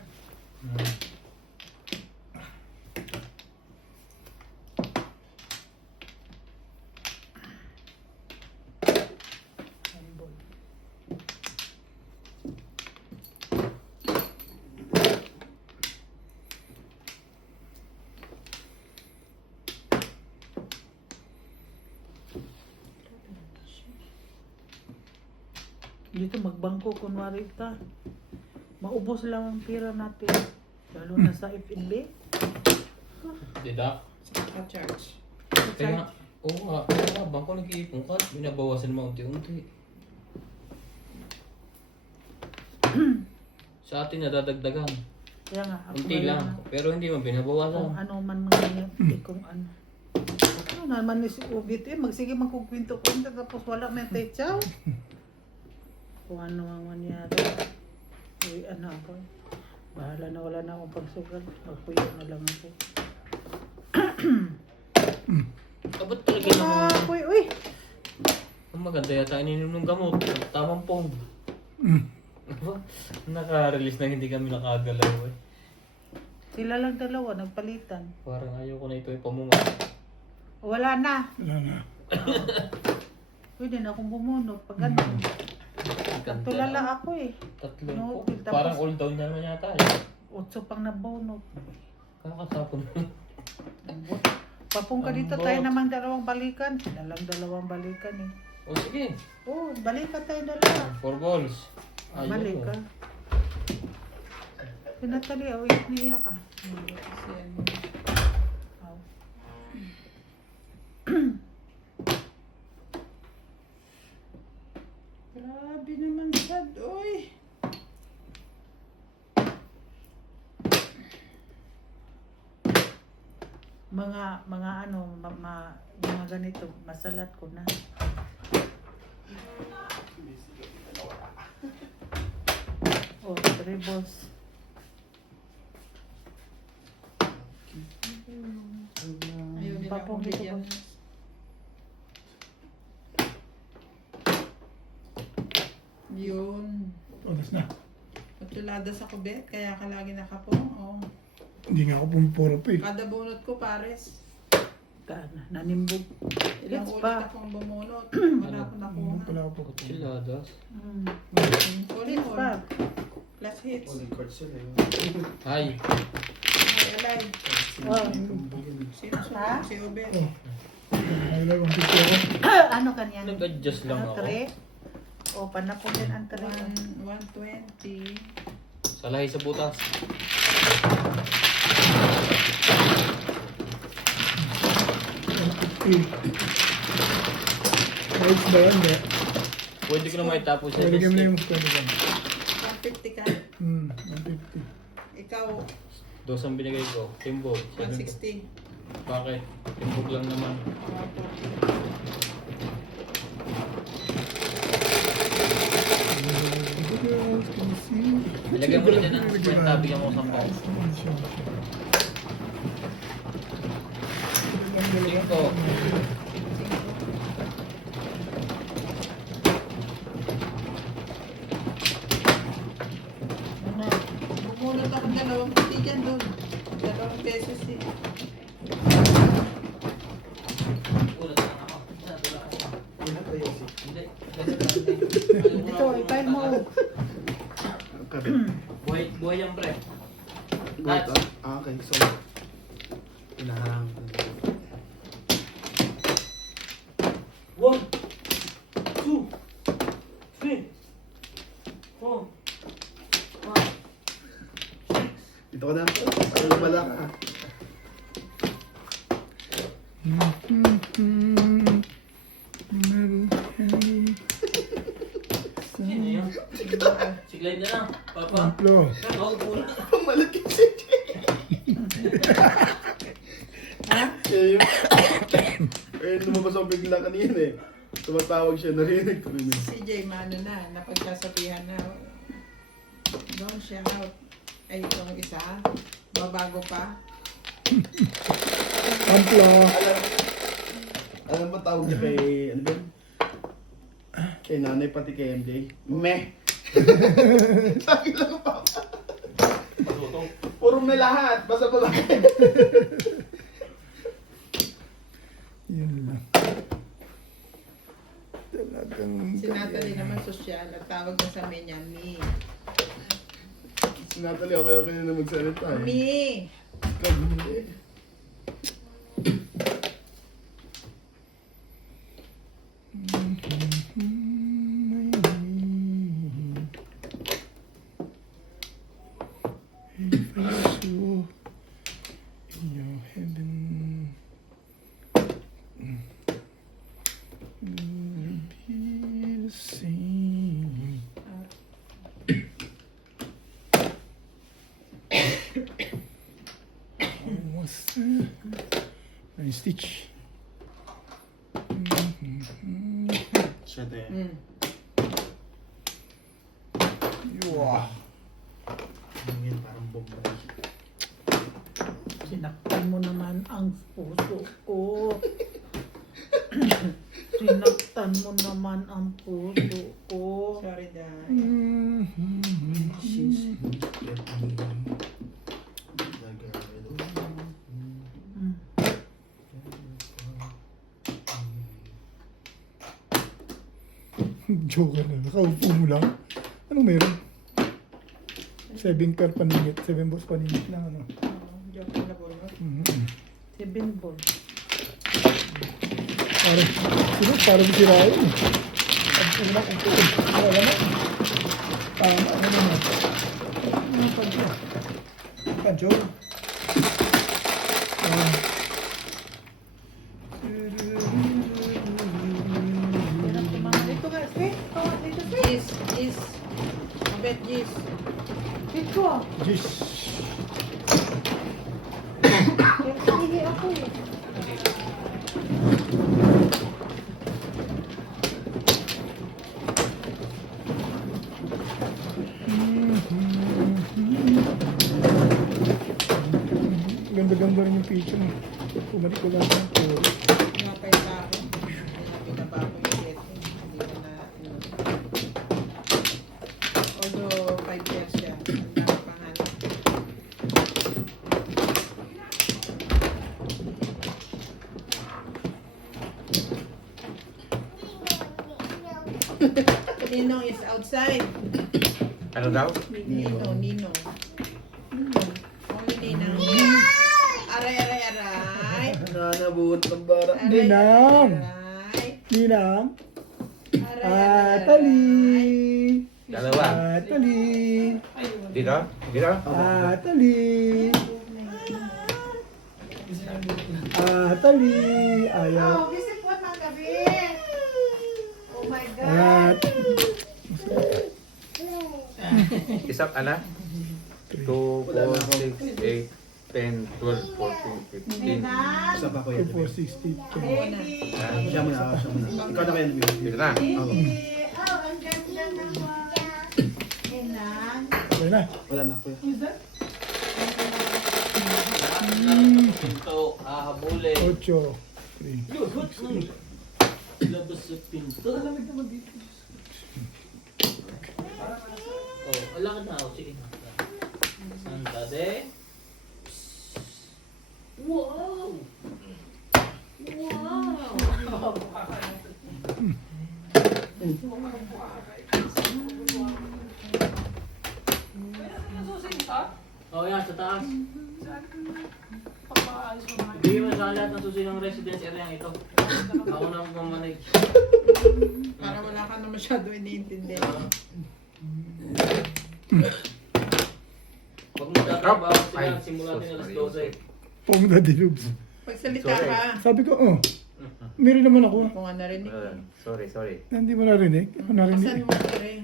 Dito magbangko kunwari ka. Maubos lang ang pera natin. Lalo na sa FNB. Deduct. Ka-charge. Kaya nga, oo nga, bangko nag-iipon ka, binabawasan mo unti-unti. Sa atin nadadagdagan. Kaya nga, ako Unti na lang, pero hindi mo Kung binabawasan. ano man mangyayari, kung ano. Ano naman ni si Ubit eh, magsige magkukwento-kwento tapos wala may techaw. Kung ano ang mangyari. Uy, ano ako. Bahala na wala na akong pagsugal. Magpuyo na lang ako. Ba't talaga naman, Uy, uy! ang maganda yata ininom ng gamot, tamang pong. Naka-release na hindi kami nakagalaw eh. Sila lang dalawa, nagpalitan. Parang ayaw ko na ito ipamunga. Wala na. Wala na. Pwede na akong bumunot. Pag ano. Tulala ako eh. Tatlo No, po. tapos- Parang all down na naman yata eh. 8 pang nabunot. Kakatapon. Papung ka dito, Ambot. tayo namang dalawang balikan. Dalawang balikan eh. O sige, Oh, balikan tayo dalawa. 4 balls. Ayaw. Balikan. Si Natalie, awit niya ka. Kasi ano. Aw. Grabe naman sad, oy. Mga ano, mga ganito, masalat ko na. Oh, 3 balls. Ayaw nila Papong akong dito bigyan. ba? Yun. Oras na. Matulada sa kubet, kaya ka lagi nakapong. Oh. Hindi nga ako pumipuro pa eh. Kada bunot ko, pares. Nanimbog. Ilang It's ulit pa. akong bumunot. Wala akong nakuha. Wala ako. Chiladas. Ulit It's pa. Plus hits. All cards sila yun. Hi. Ay, alay. Oh. Sino Ha? Si Obet. Ay, lang, ang picture ako. Ano kanyan? Nag-adjust lang Ano, ako. tre? O, panapon din ang tre. 120. Salahi sa butas. Rights ba yan? Hindi. Pwede ko na may tapos sa Pwede mo na yung biscuit. 20 150 ka. 150. Ikaw, Dos ang binigay ko. Timbog. 160. Bakit? Timbog lang naman. Ilagay mo na dyan ang 50. Bigyan mo 10. 5. Ano? Bumunot ako 250 dyan doon. 2 pesos eh. Ito, ipay mo. Buhay yan, pre. Wait, okay, so. Pinaharang. 1, 2, 3, 4, 5. Dito ka na. Parang lumala ka. Sino yun? Siglay na lang. Papa. Plo. Ako pula. Malaki si Eh, lumabas ako bigla kanina eh. Tumatawag siya, narinig ko rin. Si Jay, mano na, napagsasabihan na. Don't shout out. Ay, itong isa. Babago pa. Amplo. Alam mo tawag niya kay, ano ba? yun? Kay nanay pati kay MJ. Meh! Sabi lang pa. Puro may lahat, basta pa lang. Yun lang. Talagang... Si Natalie naman sosyal. At tawag na sa amin niya, Mi. Si Natalie, okay na magsalita eh. Mi! Ikaw, hindi. If I saw in your heaven, we'll be the same. What's that? Nice stitch. Siya din. Mm. Wow. Yan, parang bombay. Sinaktan mo naman ang puso ko. Sinaktan mo naman ang puso ko. Sorry, Dad. Joker na. Nakaupo mo lang. Anong meron? 7 per paninit. 7 balls paninit lang. Ano? Joke na bunot. Si Binbol. Parang, sino? Parang sirain. Ang una kong puto. Wala na. Tama. Ano naman? Ano pa dyan? Pancho? Hirap tumama. Dito ka, sis. Tawag dito, sis. Gis, Gis. Obet, Gis. Dito. Jeez. Kaya sige ako eh. Ganda-ganda rin yung picture mo. Pumalik ko lang ng puro. Napay sa akin. Pinaba ko yung set. Hindi ko na, although 5 years siya. Ang dami pangalan. Ninong is outside. Ano daw? Ninong. Only Ninong. Aray. Nanabuot ng bara. Ninang. Aray. Ninang. Aray. Atali. Dalawa. Atali. Dito? Dito? Atali. Atali. Ayaw. Oh, gising po ng gabi. Oh my God. At. Isang ana? 2, 4, 6, 8, 10, 12, 14, 15. Isa pa ko yan. 2, 4, 60. Baby. Siya muna. Ikaw na kayo. Dito na. Oh, ang ganda naman. Inang. Okay na. Wala na kuya. Pinto, hahabulin. 8. 3. Labas sa pinto. Oh, wala ka na ako. Sige. Sandade. Wow! Wow! Oh, yan, sa taas. Bigyan mo sa lahat ng susi ng residence area ito. Ako na magmamanage. Para wala ka na masyado iniintindi. Pag magtatrabaho Ay, sila, simula din alas sorry. 12. Pong na dilubs. Pagsalita Sorry. ka, Sabi ko, oh. Meron naman ako. kung nga narinig ko. Sorry. Hindi mo narinig. Ako Saan narinig. mo rin?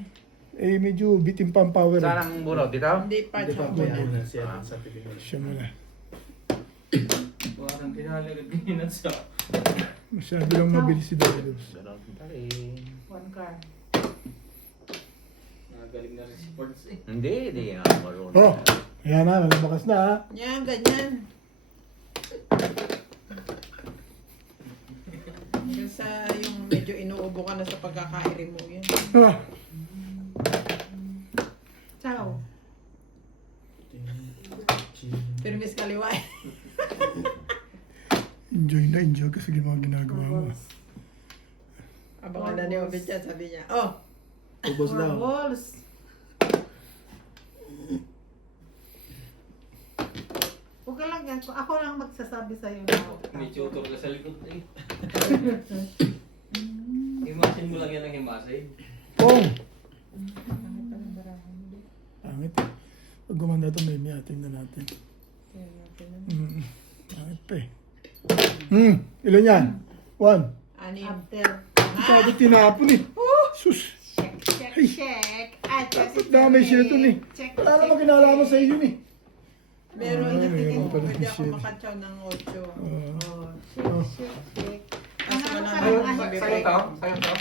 Eh, medyo bitim pa ang power. Saan ang bunot? Dito? Hindi pa Hindi pa siya. kuya. Siya sa TV. Siya muna. Parang tinalagat ginat sa... Masyado lang mabilis si Dilubs. Ganon. Tari. One car. Nagaling na rin si Ports eh. Hindi nga marunong. Oh, ayan na. Nalabakas na ha. Yan, ganyan. Kasi yung medyo inuubo ka na sa pagkakairi mo yan. Ah, Ciao. Permis kaliwa. enjoy kasi yung mga ginagawa mo. Abangan na ni Obed yan, sabi niya. Oh! Ubos daw. Walls. Huwag ka lang yan. Ako lang magsasabi sa'yo na. May tutor ka sa likod eh. Himasin mo lang yan ng himasay. Pong! Pangit. Pag gumanda ito, may tingnan natin. Pangit pa eh. Ilan yan? 1. Ani. After. Sabi tinapon eh. Sus! Check. Dapat damay siya ito eh. Wala naman kinalaman sa iyo eh. Meron Ay, na tingin meron ko. pala Pwede si ako Shell. makatsaw ng 8. Oh. Check. Tapos wala Sa'yo nang to? Sa'yo to?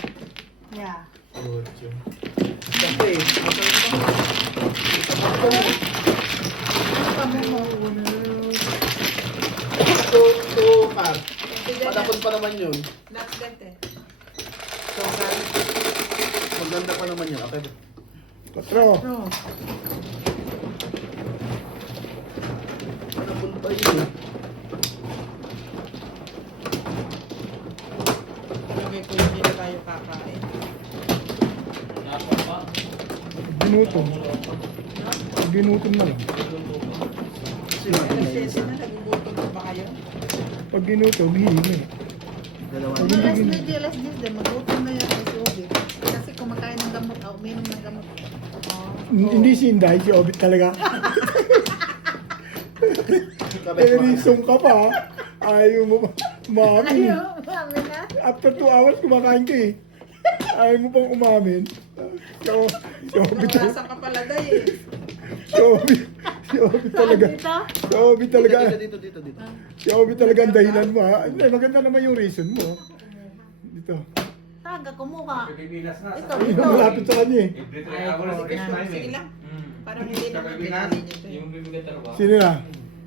Yeah. Ocho. Kasi, two pack. Patapon pa naman yun. That's better. So, maganda pa naman yun. Okay. 4. No. Patapon pa yun. Lagay ko hindi na tayo kakain. Napa pa. Ginutom. Ginutom na lang. Alas 10 na, nagugutom na ba kayo? Pag ginutom, hihingi. Dalawa. Alas 10, alas 10 din, magutom na yan kasi Obed. Kasi kumakain ng gamot, uminom ng gamot. Hindi si Inday, si Obit talaga. Teresong ka pa ha. Ayaw mo umamin. mami na. After 2 hours, kumakain ka eh. Ayaw mo pang umamin. Si Obit talaga. Nasa ka pala day eh. Si Obit talaga. Si Obit talaga. Dito. Si Obit talaga ang dahilan mo ha. Hindi, maganda naman yung reason mo. Dito. Taga, kumuha. Pilipinas na. Ito, Ayun ito. ang malapit sa kanya eh. Every 3 Ay, hours, sige, next time sige eh. lang. Parang hindi naman pinali niyo to eh. Yung bibigat ba? Sino na?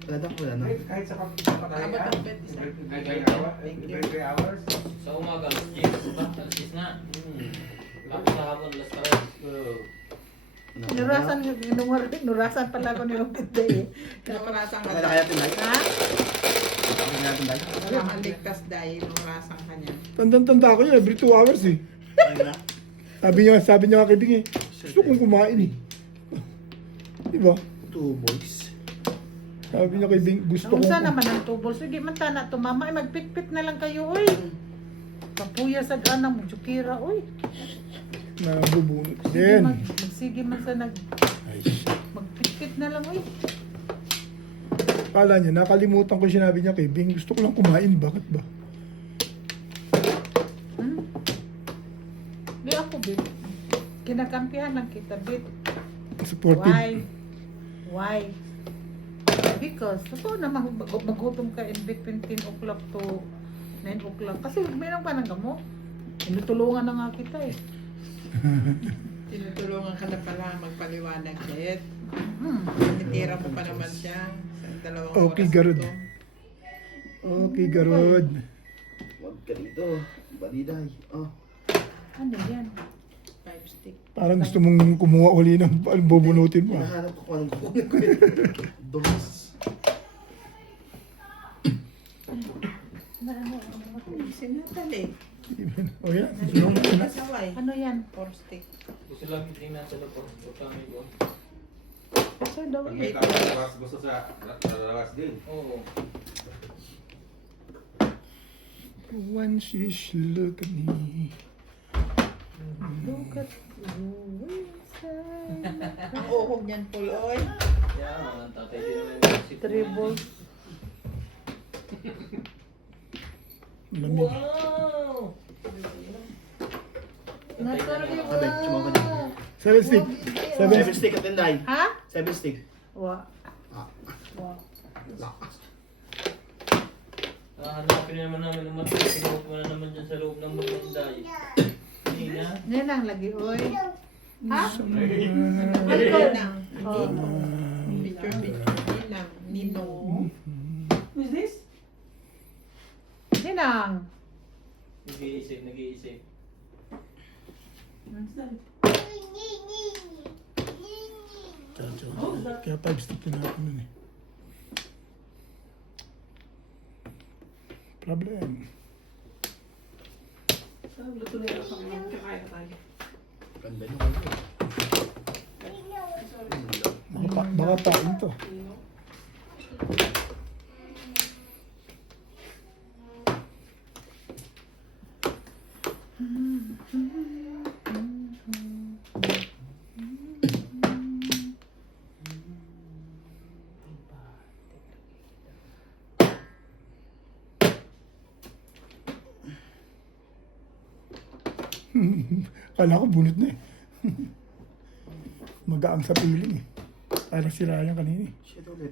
Wala na. Kahit sa pagpapatay Abot ka. ang bed isa. Every 3 hours. Sa umaga, alas 10. Ba? Alas 10 na. Bakit sa hapon, alas 3. Nurasan pala ako ni Obed day eh. Namarasan ka Kaya na. kaya tinay. Ha? Sabi natin dahil. Wala kang ligtas dahil orasan ka niya. Tandang-tanda ko yun, every 2 hours eh. Ayun na. Sabi niya kay Bing eh, gusto kong kumain eh. Diba? 2 boys. Sabi niya kay Bing, gusto kong Unsa naman ang tubol? Sige man tana to mama, ay magpitpit na lang kayo oy. Kapuya sa anang mo jukira oy. nabubunot Sige din. sige man sa Ay, magpitpit na lang oy. kala niya, nakalimutan ko sinabi niya kay Bing, gusto ko lang kumain, bakit ba? Di ako bit. Kinakampihan lang kita bit. Supportive. Why? Because, totoo na magutom ka in between 10 o'clock to 9 o'clock. Kasi mayroon pa ng gamot. Tinutulungan na nga kita eh. Tinutulungan ka na pala magpaliwanag, Jet. Hmm. Tinitira mo pa naman siya sa 2 Okay, oras Garud. ito. Okay, Garod. Huwag ka dito. Baliday. Oh. Ano yan? 5 stick. Parang gusto mong kumuha uli ng bubunutin mo. Ah. Hinahanap ko kung anong kukunin ko. Dos. Sinatal eh. O yan, Kasaway. Ano yan? 4 stick. Gusto lang tingnan sa loob. O kami ko. Kasi daw Pag eh. may tao gusto sa lalawas din. Oo. When she's look at me. Look at you inside. Ang uhog niyan, Puloy. Yan, tatay din naman si Tribal. Lamig. Wow! Naturally, Sabi, sumama ka dyan. 7 stick. 7 stick at Inday. Ha? 7 stick. Wa. Ah. Wa. Lakas. Hanapin na naman namin ng mati. Pinuot mo na naman dyan sa loob ng mumunday. Hindi na. Yan ang lagi, oy. Ha? Ninang. Oh. Picture. Ninang. Ninong. Who's this? Ninang. Nag-iisip. Kaya 5 stick na natin nun eh. Problem. Ganda nyo kayo. Baka pain to. Kala ko bunot na eh. Magaang sa piling eh. Parang sira yan kanina eh. Shit ulit.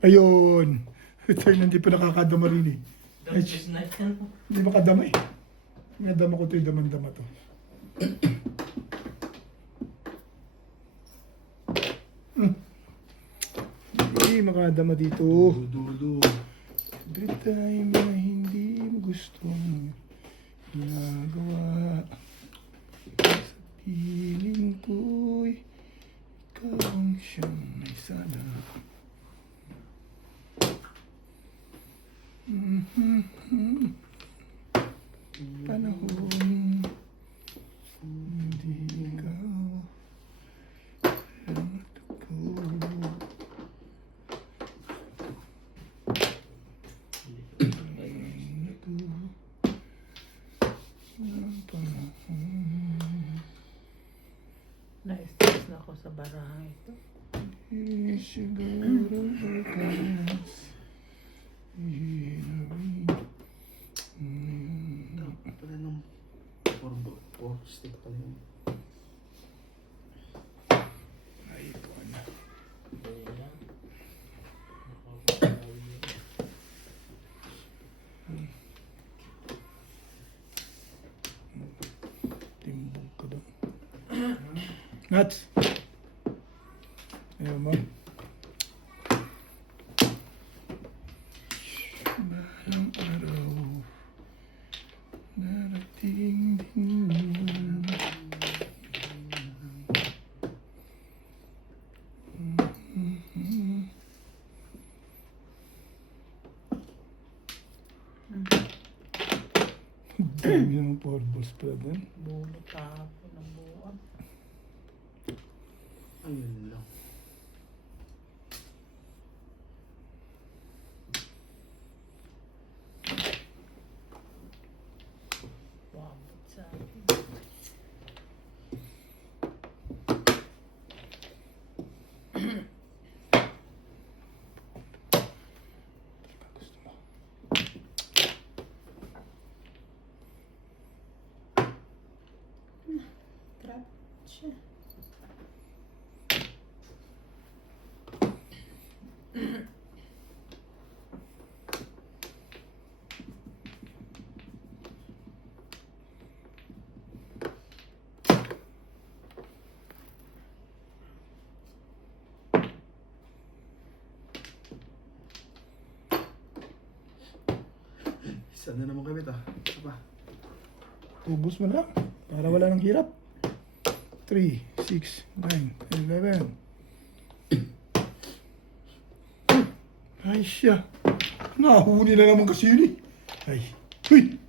Ayun. Ito yun, hindi pa nakakadama rin eh. Dampis na yan. Hindi makadama eh. Nadama ko ito yung daman-dama to. Hindi makadama dito. Dudu. Every time na hindi mo gustong ginagawa, sa piling ko'y ikaw ang siyang may sana. Panahon hindi ikaw ang tugtog. Na-stress na ako sa baraha ito. Siguro bukas hinawi. Dapat pala ng 4 stick pala yun. Ay, ito na. Timbog ka doon. Nuts! Ayaw mo. Balang araw, narating din yun. Sabi naman 4 balls pala doon. Bulo tapon ng buwan. Ayun lang. Wabot sa akin. Gusto mo. Grabe siya. Isa na naman kami to. Isa pa. Tubos mo lang. Para wala nang hirap. 3, 6, 9, 11. Ay siya. Nahuli na naman kasi yun eh. Ay. Huy!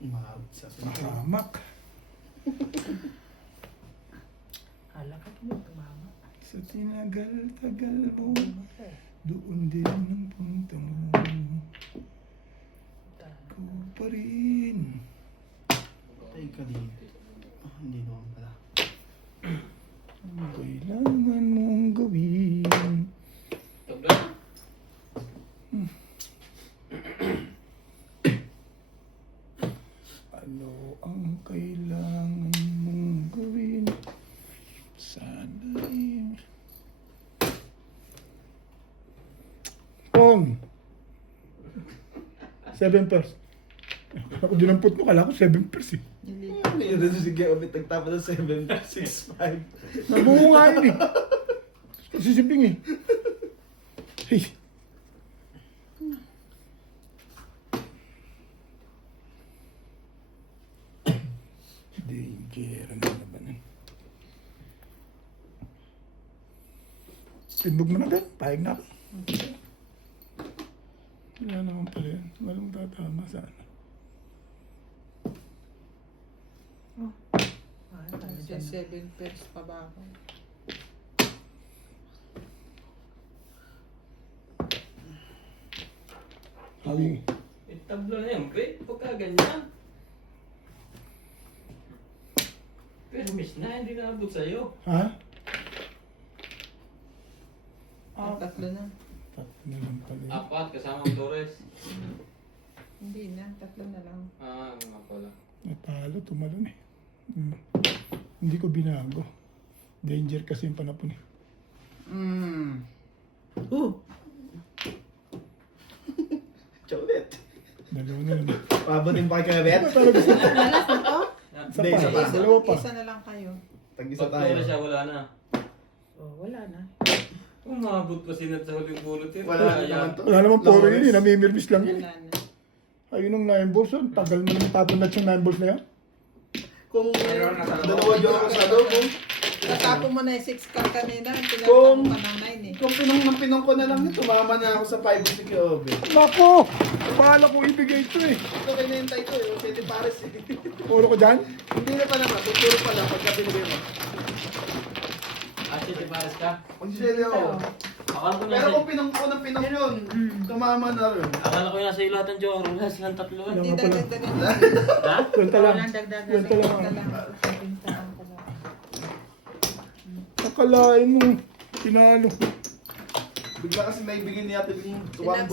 Mahal sa Mahamak. Hala ka kami tumama. Sa tinagal-tagal mo, doon din ang punta mo. Ko pa rin. Patay ka dito. Ah, hindi naman pala. Ang kailangan mong gawin. Tabla. Ano ang kailangan mong gawin? Sana'y... Pong! 7 pairs. Ako dinampot mo, kala ko 7 pairs eh. Ano yun na sige, abit nagtapos ng 7, 6, 5. Nabuo nga yun eh. Sisiping eh. Hey. Danger. Ano na ba nun? Tinbog mo na agad. Pahig na ako. Wala naman pala yun. Walang tatama sana. Ay, Kasi 7 pairs pa ba ako? Sabi, Tabla na yan, pre. Pagka ganyan. Pero miss na, hindi naabot sa'yo. ha? Tatlo na. Tatlo na lang pala yun. Apat, kasama ang Torres. Hindi na, tatlo na lang. Ah, nga pala. Natalo, tumalon eh. Hindi ko binago. Danger kasi yung panapon eh. Chocolate. Dalawa na lang. Pabutin pa kayo, Bet? Talaga sa Lalas na to? isa Hindi, pa. isa pa. Dalawa pa. Isa na lang kayo. Tag-isa Pag tayo. Torres siya, wala na. Oh, wala na. Umabot pa sinat sa huling bulot yun. Wala naman to. Wala naman puro yun eh. Namimirmis lang yun. Wala na. Ayun ang 9 balls. Oh. Tagal mo naman tapon na yung 9 balls na yan. Kung Meron na sa dalawa dyan ako sa loob, Natapo mo na yung 6 card kanina. Kung- Pinatapo ka ng 9 eh. kung pinong ko na lang yun, tumama na ako sa 5 o 6 obe. Nako! Bahala ko ibigay ito eh. Ito kayo nahintay ko eh, pwede pares eh. Puro ko dyan. Hindi na pa naman, tuturo pa lang pagka binigay mo. Ate, di pares ka? Magsisili ako. Akala ko Pero nasa... kung pinong ko ng pinong yun, tumama na rin. Akala ko nasa iyo lahat ng joker. Wala silang tatlo. Wala Hindi nga pala. dagdagan. Ha? Kwenta lang. Walang dagdagan. Kwenta lang. Pinta lang pala. Akalain mo. Tinalo. Bigla kasi may bigyan ni Ate Bing 1 Pinag